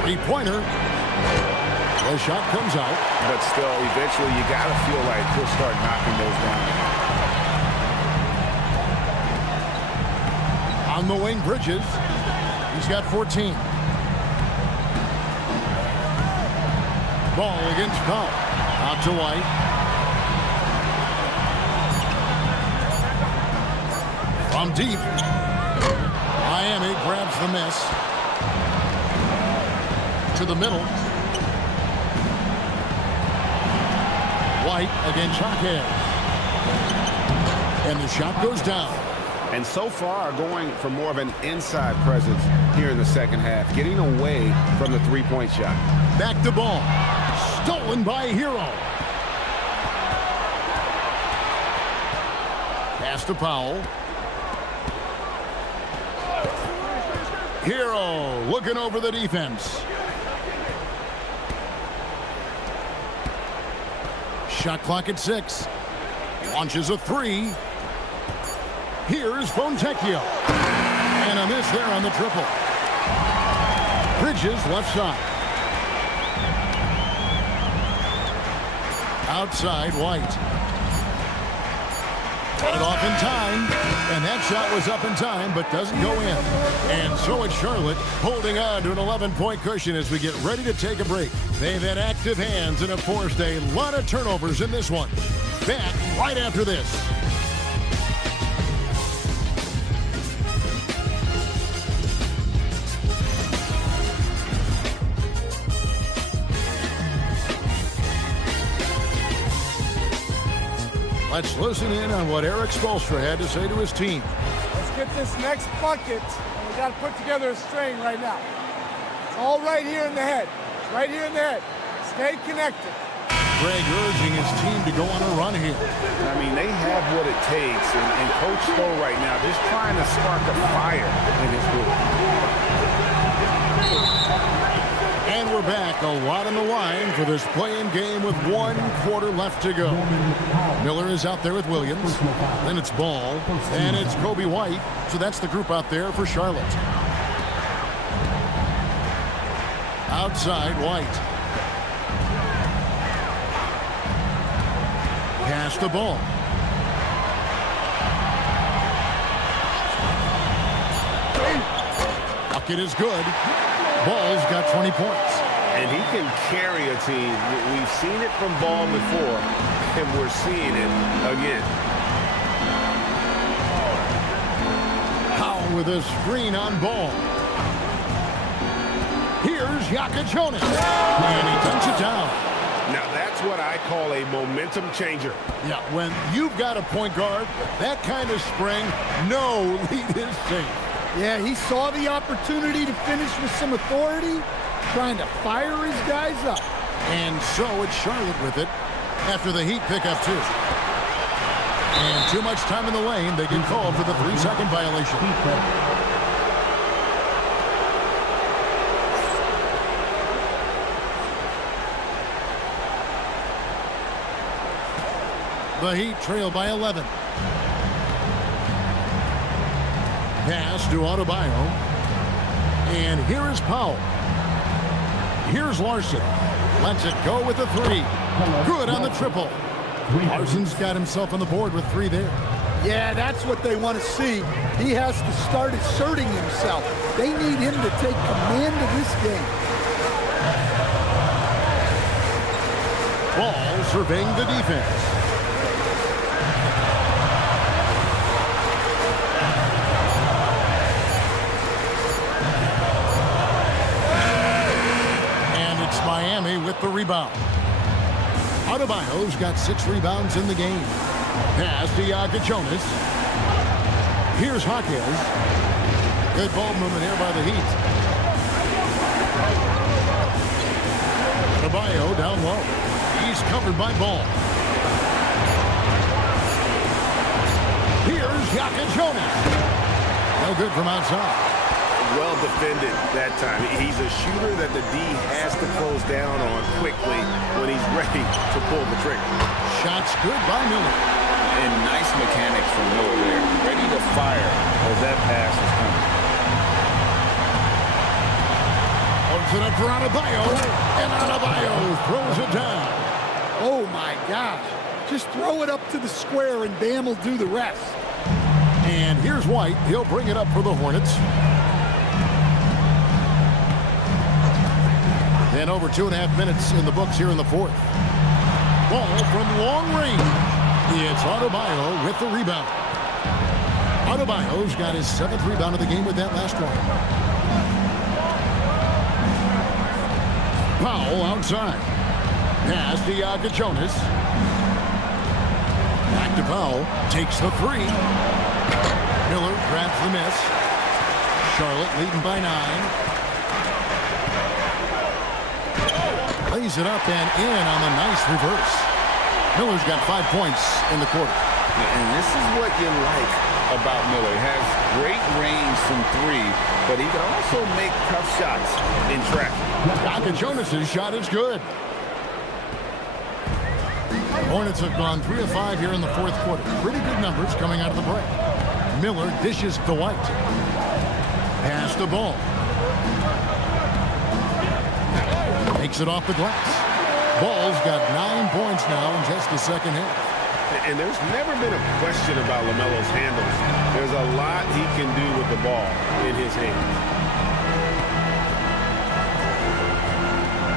Three-pointer. The shot comes out. But still, eventually, you got to feel like he'll start knocking those down. On the wing, Bridges. He's got 14. Ball against Powell. Out to White. From deep. Miami grabs the miss. To the middle. White against Hawkins. And the shot goes down. And so far, going for more of an inside presence here in the second half, getting away from the three-point shot. Back to Ball. Stolen by Hero. Pass to Powell. Hero looking over the defense. Shot clock at 6. Launches a 3. Here's Fontecchio. And a miss there on the triple. Bridges left side. Outside White. Got it off in time. And that shot was up in time, but doesn't go in. And so it's Charlotte holding on to an 11-point cushion as we get ready to take a break. They've had active hands and have forced a lot of turnovers in this one. Back right after this. Let's listen in on what Eric Spoelstra had to say to his team. Let's get this next bucket, and we got to put together a string right now. It's all right here in the head. It's right here in the head. Stay connected. Greg urging his team to go on a run here. I mean, they have what it takes, and Coach Spo right now just trying to spark a fire in his group. And we're back. A lot on the line for this play-in game with 1 quarter left to go. Miller is out there with Williams. Then it's Ball. And it's Kobe White. So that's the group out there for Charlotte. Outside White. Pass the ball. Bucket is good. Ball's got 20 points. And he can carry a team. We've seen it from Ball before, and we're seeing it again. Powell with a screen on Ball. Here's Jonas. And he dunks it down. Now that's what I call a momentum changer. Yeah, when you've got a point guard, that kind of spring, no lead is safe. Yeah, he saw the opportunity to finish with some authority, trying to fire his guys up. And so it's Charlotte with it after the Heat pick up 2. And too much time in the lane. They get called for the 3-second violation. The Heat trail by 11. Pass to Adebayo. And here is Powell. Here's Larson. Lets it go with a 3. Good on the triple. Larson's got himself on the board with 3 there. Yeah, that's what they want to see. He has to start asserting himself. They need him to take command of this game. Ball surveying the defense. Miami with the rebound. Adebayo's got 6 rebounds in the game. Pass to Jonas. Here's Hawkins. Good ball movement here by the Heat. Adebayo down low. He's covered by Ball. Here's Jonas. No good from outside. Well defended that time. He's a shooter that the D has to close down on quickly when he's ready to pull the trigger. Shots good by Miller. And nice mechanics from Miller there. Ready to fire as that pass is coming. Holds it up for Adebayo. And Adebayo throws it down. Oh, my gosh. Just throw it up to the square and Bam will do the rest. And here's White. He'll bring it up for the Hornets. And over 2.5 minutes in the books here in the 4th. Ball from long range. It's Adebayo with the rebound. Adebayo's got his 7th rebound of the game with that last one. Powell outside. Pass to Jonas. Back to Powell. Takes the 3. Miller grabs the miss. Charlotte leading by 9. Lays it up and in on the nice reverse. Miller's got 5 points in the quarter. And this is what you like about Miller. He has great range from 3, but he can also make tough shots in traffic. Jonas's shot is good. Hornets have gone 3 of 5 here in the 4th quarter. Pretty good numbers coming out of the break. Miller dishes to White. Pass the ball. Takes it off the glass. Ball's got 9 points now in just the second half. And there's never been a question about LaMelo's handles. There's a lot he can do with the ball in his hands.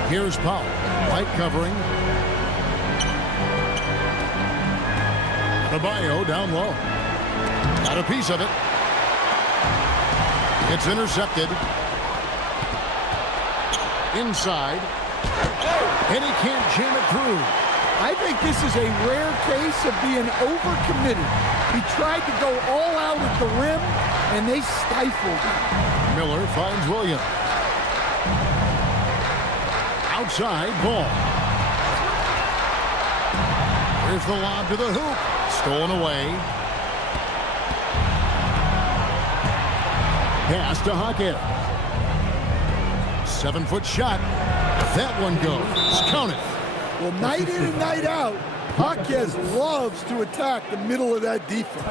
Here's Powell. White covering. Adebayo down low. Got a piece of it. It's intercepted. Inside. And he can't jam it through. I think this is a rare case of being overcommitted. He tried to go all out at the rim, and they stifled him. Miller finds Williams. Outside, Ball. Here's the lob to the hoop. Stolen away. Pass to Hawkins. 7-foot shot. That one goes. Count it. Well, night in and night out, Hawkins loves to attack the middle of that defense.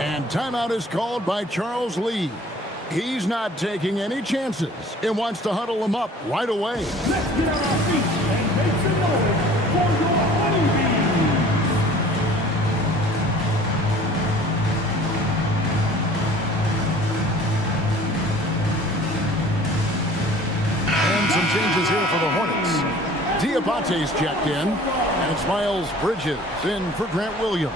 And timeout is called by Charles Lee. He's not taking any chances and wants to huddle him up right away. Let's get on our feet and make some noise for your honeybee. switches here for the Hornets. Diabate's checked in, and it's Miles Bridges in for Grant Williams.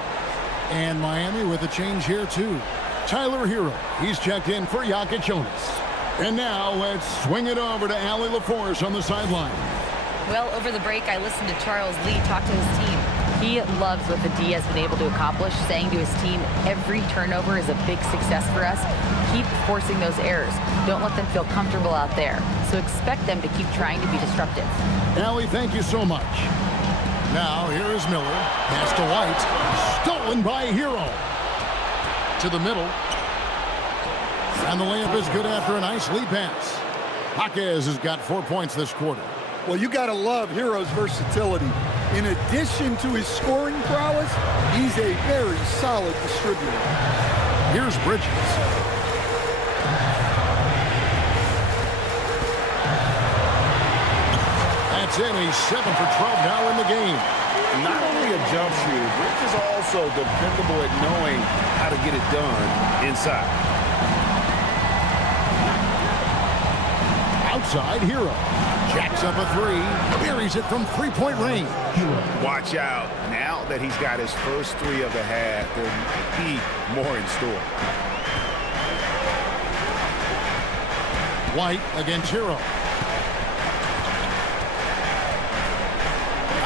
And Miami with a change here, too. Tyler Hero, he's checked in for Jokic Jonas. And now let's swing it over to Allie LaForce on the sideline. Well, over the break, I listened to Charles Lee talk to his team. He loves what the D has been able to accomplish, saying to his team, every turnover is a big success for us. Keep forcing those errors. Don't let them feel comfortable out there. So expect them to keep trying to be disruptive. Allie, thank you so much. Now, here is Miller. Pass to White. Stolen by Hero. To the middle. And the layup is good after a nice lead pass. Jaquez has got 4 points this quarter. Well, you got to love Hero's versatility. In addition to his scoring prowess, he's a very solid distributor. Here's Bridges. That's in. He's 7 for 12 now in the game. Not only a jump shooter, Bridges is also dependable at knowing how to get it done inside. Outside, Hero. Jacks up a three. Buries it from three-point range. Watch out. Now that he's got his first three of the half, there might be more in store. White against Hero.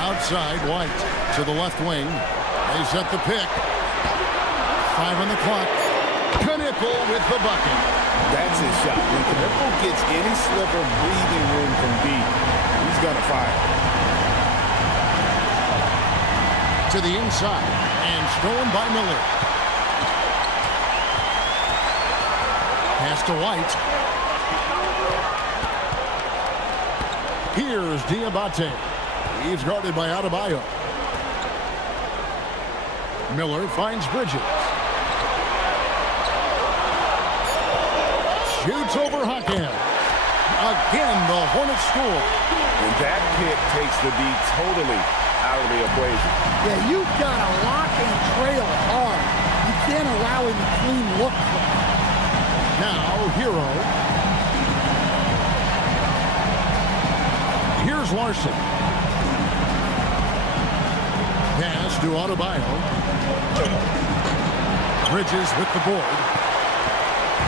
Outside, White to the left wing. They set the pick. 5 on the clock. Knippel with the bucket. That's his shot. When Knippel gets any sliver breathing room from deep, he's going to fire. To the inside and stolen by Miller. Pass to White. Here's Diabate. He's guarded by Adebayo. Miller finds Bridges. Shoots over Jaquez. Again, the Hornets score. And that pick takes the D totally out of the equation. Yeah, you've got to lock and trail hard. You can't allow him a clean look from it. Now, Hero. Here's Larson. Pass to Adebayo. Bridges with the board.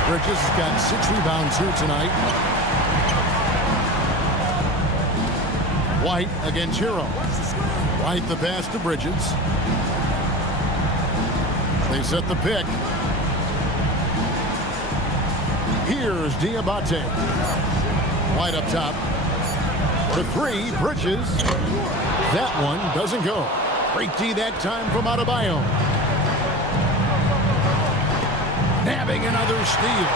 Bridges has got 6 rebounds here tonight. White against Hero. White the pass to Bridges. They set the pick. Here's Diabate. White up top. For 3, Bridges. That one doesn't go. Great D that time from Adebayo. Nabbing another steal.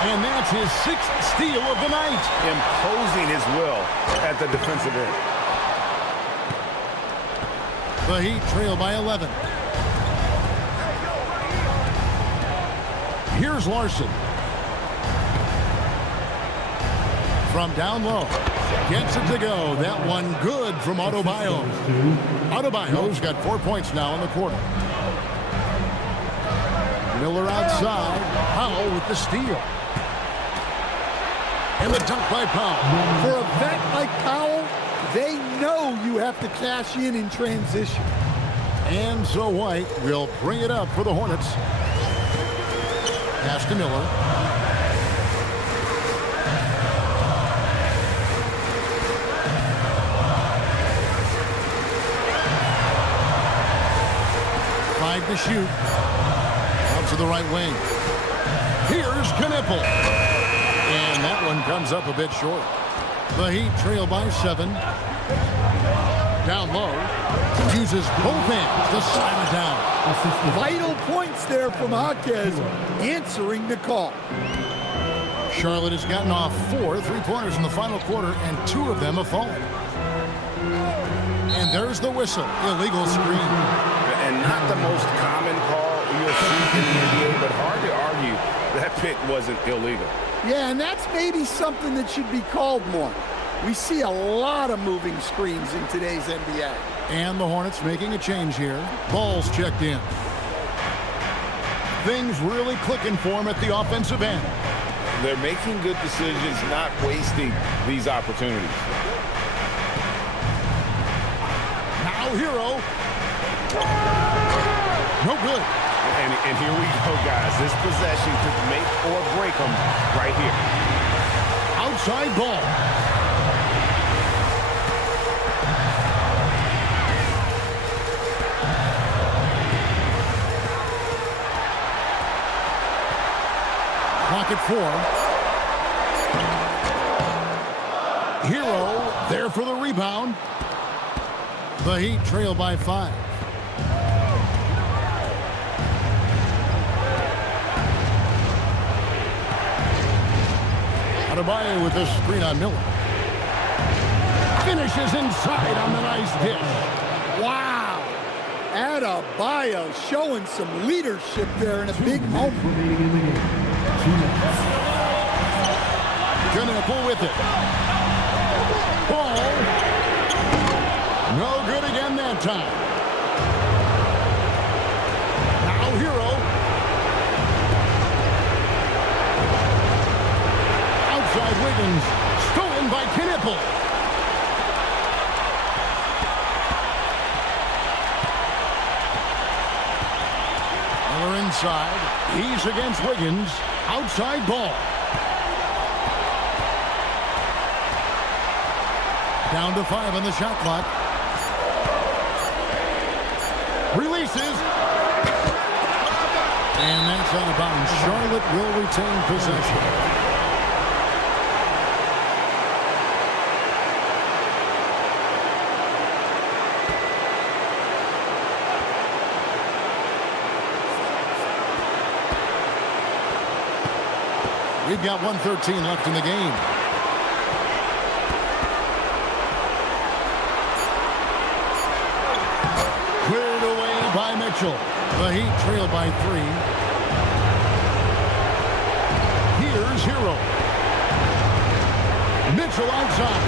And that's his 6th steal of the night. Imposing his will at the defensive end. The Heat trail by 11. Here's Larson. From down low. Gets it to go. That one good from Adebayo. Adebayo's got 4 points now in the quarter. Miller outside. Powell with the steal. And the dunk by Powell. For a vet like Powell, they know you have to cash in transition. And so White will bring it up for the Hornets. Pass to Miller. To shoot. Out to the right wing. Here's Knippel. And that one comes up a bit short. The Heat trail by 7. Down low. Uses both hands to slam it down. Vital points there from Jaquez, answering the call. Charlotte has gotten off 4 3-pointers in the final quarter, and 2 of them have fallen. And there's the whistle. Illegal screen. And not the most common call you'll see in the NBA, but hard to argue that pick wasn't illegal. Yeah, and that's maybe something that should be called more. We see a lot of moving screens in today's NBA. And the Hornets making a change here. Ball's checked in. Things really clicking for him at the offensive end. They're making good decisions, not wasting these opportunities. Now Hero. No good. And here we go, guys. This possession could make or break them right here. Outside ball. Clock at 4. Hero there for the rebound. The Heat trail by 5. Adebayo with this screen on Miller. Finishes inside on the nice dish. Wow. Adebayo showing some leadership there in a big moment. Knuckle with it. Ball. No good again that time. Now Hero. Outside Wiggins. Stolen by Knipple. Miller inside. He's against Wiggins. Outside ball. Down to 5 on the shot clock. Releases. And that's out of bounds. Charlotte will retain possession. We've got 1:13 left in the game. Cleared away by Mitchell. The Heat trail by 3. Here's Hero. Mitchell outside.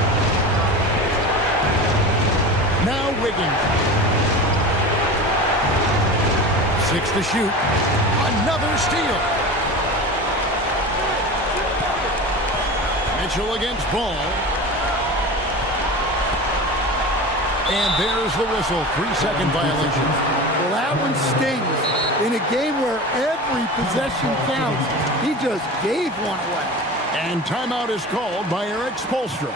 Now Wiggins. 6 to shoot. Another steal. Mitchell against Ball. And there's the whistle. 3-second violation. Well, that one stings. In a game where every possession counts, he just gave one away. And timeout is called by Eric Spoelstra.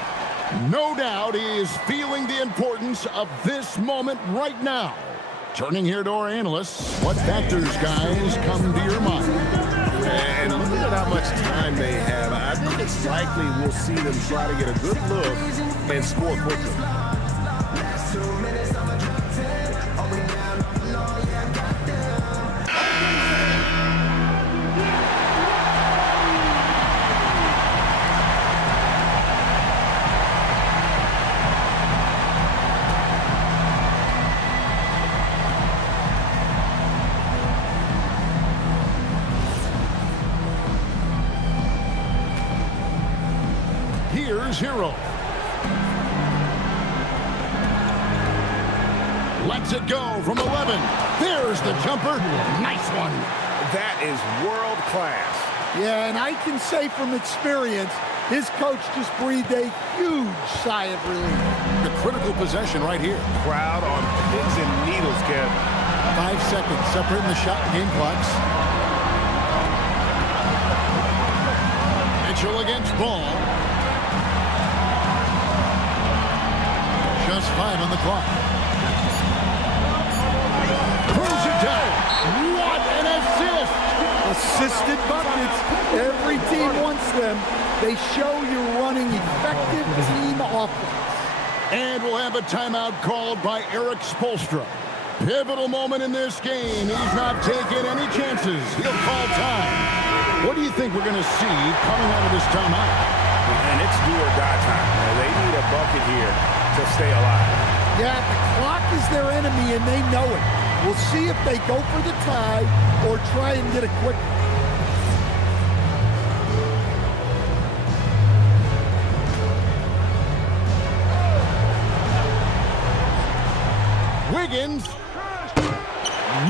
No doubt he is feeling the importance of this moment right now. Turning here to our analysts, what factors, guys, come to your mind? And looking at how much time they have, I think it's likely we'll see them try to get a good look and score quickly. Here's Hero. Lets it go from 11. There's the jumper. Nice one. That is world class. Yeah, and I can say from experience, his coach just breathed a huge sigh of relief. The critical possession right here. Crowd on pins and needles, Kev. 5 seconds separating the shot game clocks. Mitchell against Ball. Just 5 on the clock. Throws it down. What an assist! Assisted buckets. Every team wants them. They show you're running effective team offense. And we'll have a timeout called by Eric Spoelstra. Pivotal moment in this game. He's not taking any chances. He'll call time. What do you think we're going to see coming out of this timeout? And it's do or die time. They need a bucket here to stay alive. Yeah, the clock is their enemy, and they know it. We'll see if they go for the tie or try and get a quick. Wiggins.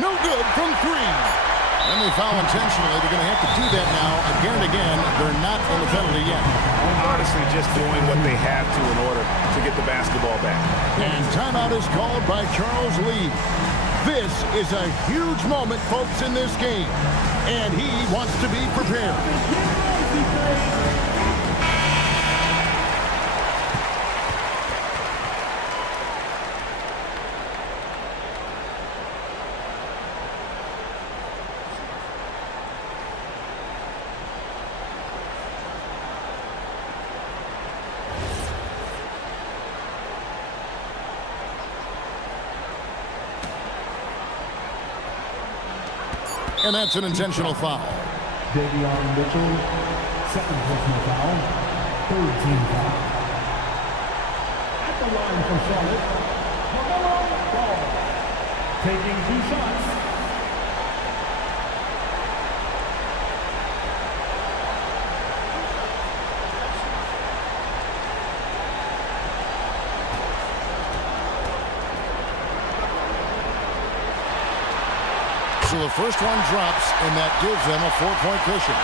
No good from 3. And they foul intentionally. They're going to have to do that now again and again. They're not in the penalty yet. Honestly, just doing what they have to in order to get the basketball back. And timeout is called by Charles Lee. This is a huge moment, folks, in this game. And he wants to be prepared. And that's an intentional foul. Davion Mitchell, second personal foul, third team foul. At the line for Charlotte, LaMelo Ball, taking 2 shots. So the first one drops, and that gives them a 4-point cushion.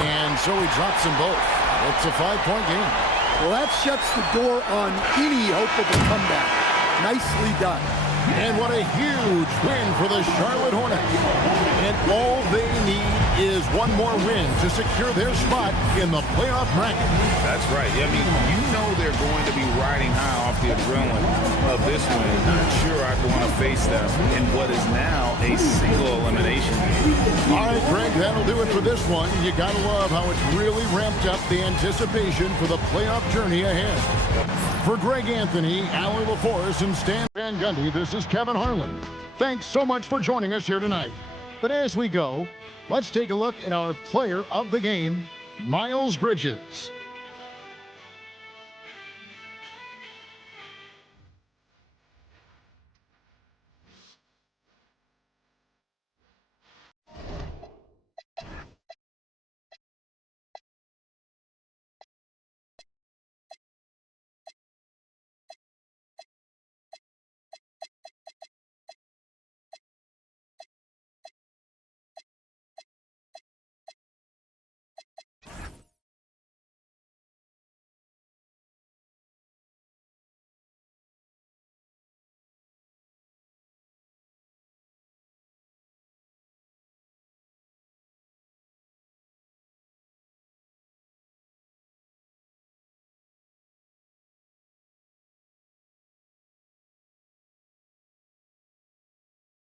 And so he drops them both. It's a 5-point game. Well, that shuts the door on any hope of a comeback. Nicely done. And what a huge win for the Charlotte Hornets. And all they need is one more win to secure their spot in the playoff bracket. That's right. I mean, you know they're going to be riding high off the adrenaline of this win. I'm sure I'd want to face them in what is now a single elimination game. All right, Greg, that'll do it for this one. You got to love how it's really ramped up the anticipation for the playoff journey ahead. For Greg Anthony, Allie LaForce, and Stan Van Gundy, this is Kevin Harlan. Thanks so much for joining us here tonight. But as we go, let's take a look at our player of the game, Miles Bridges.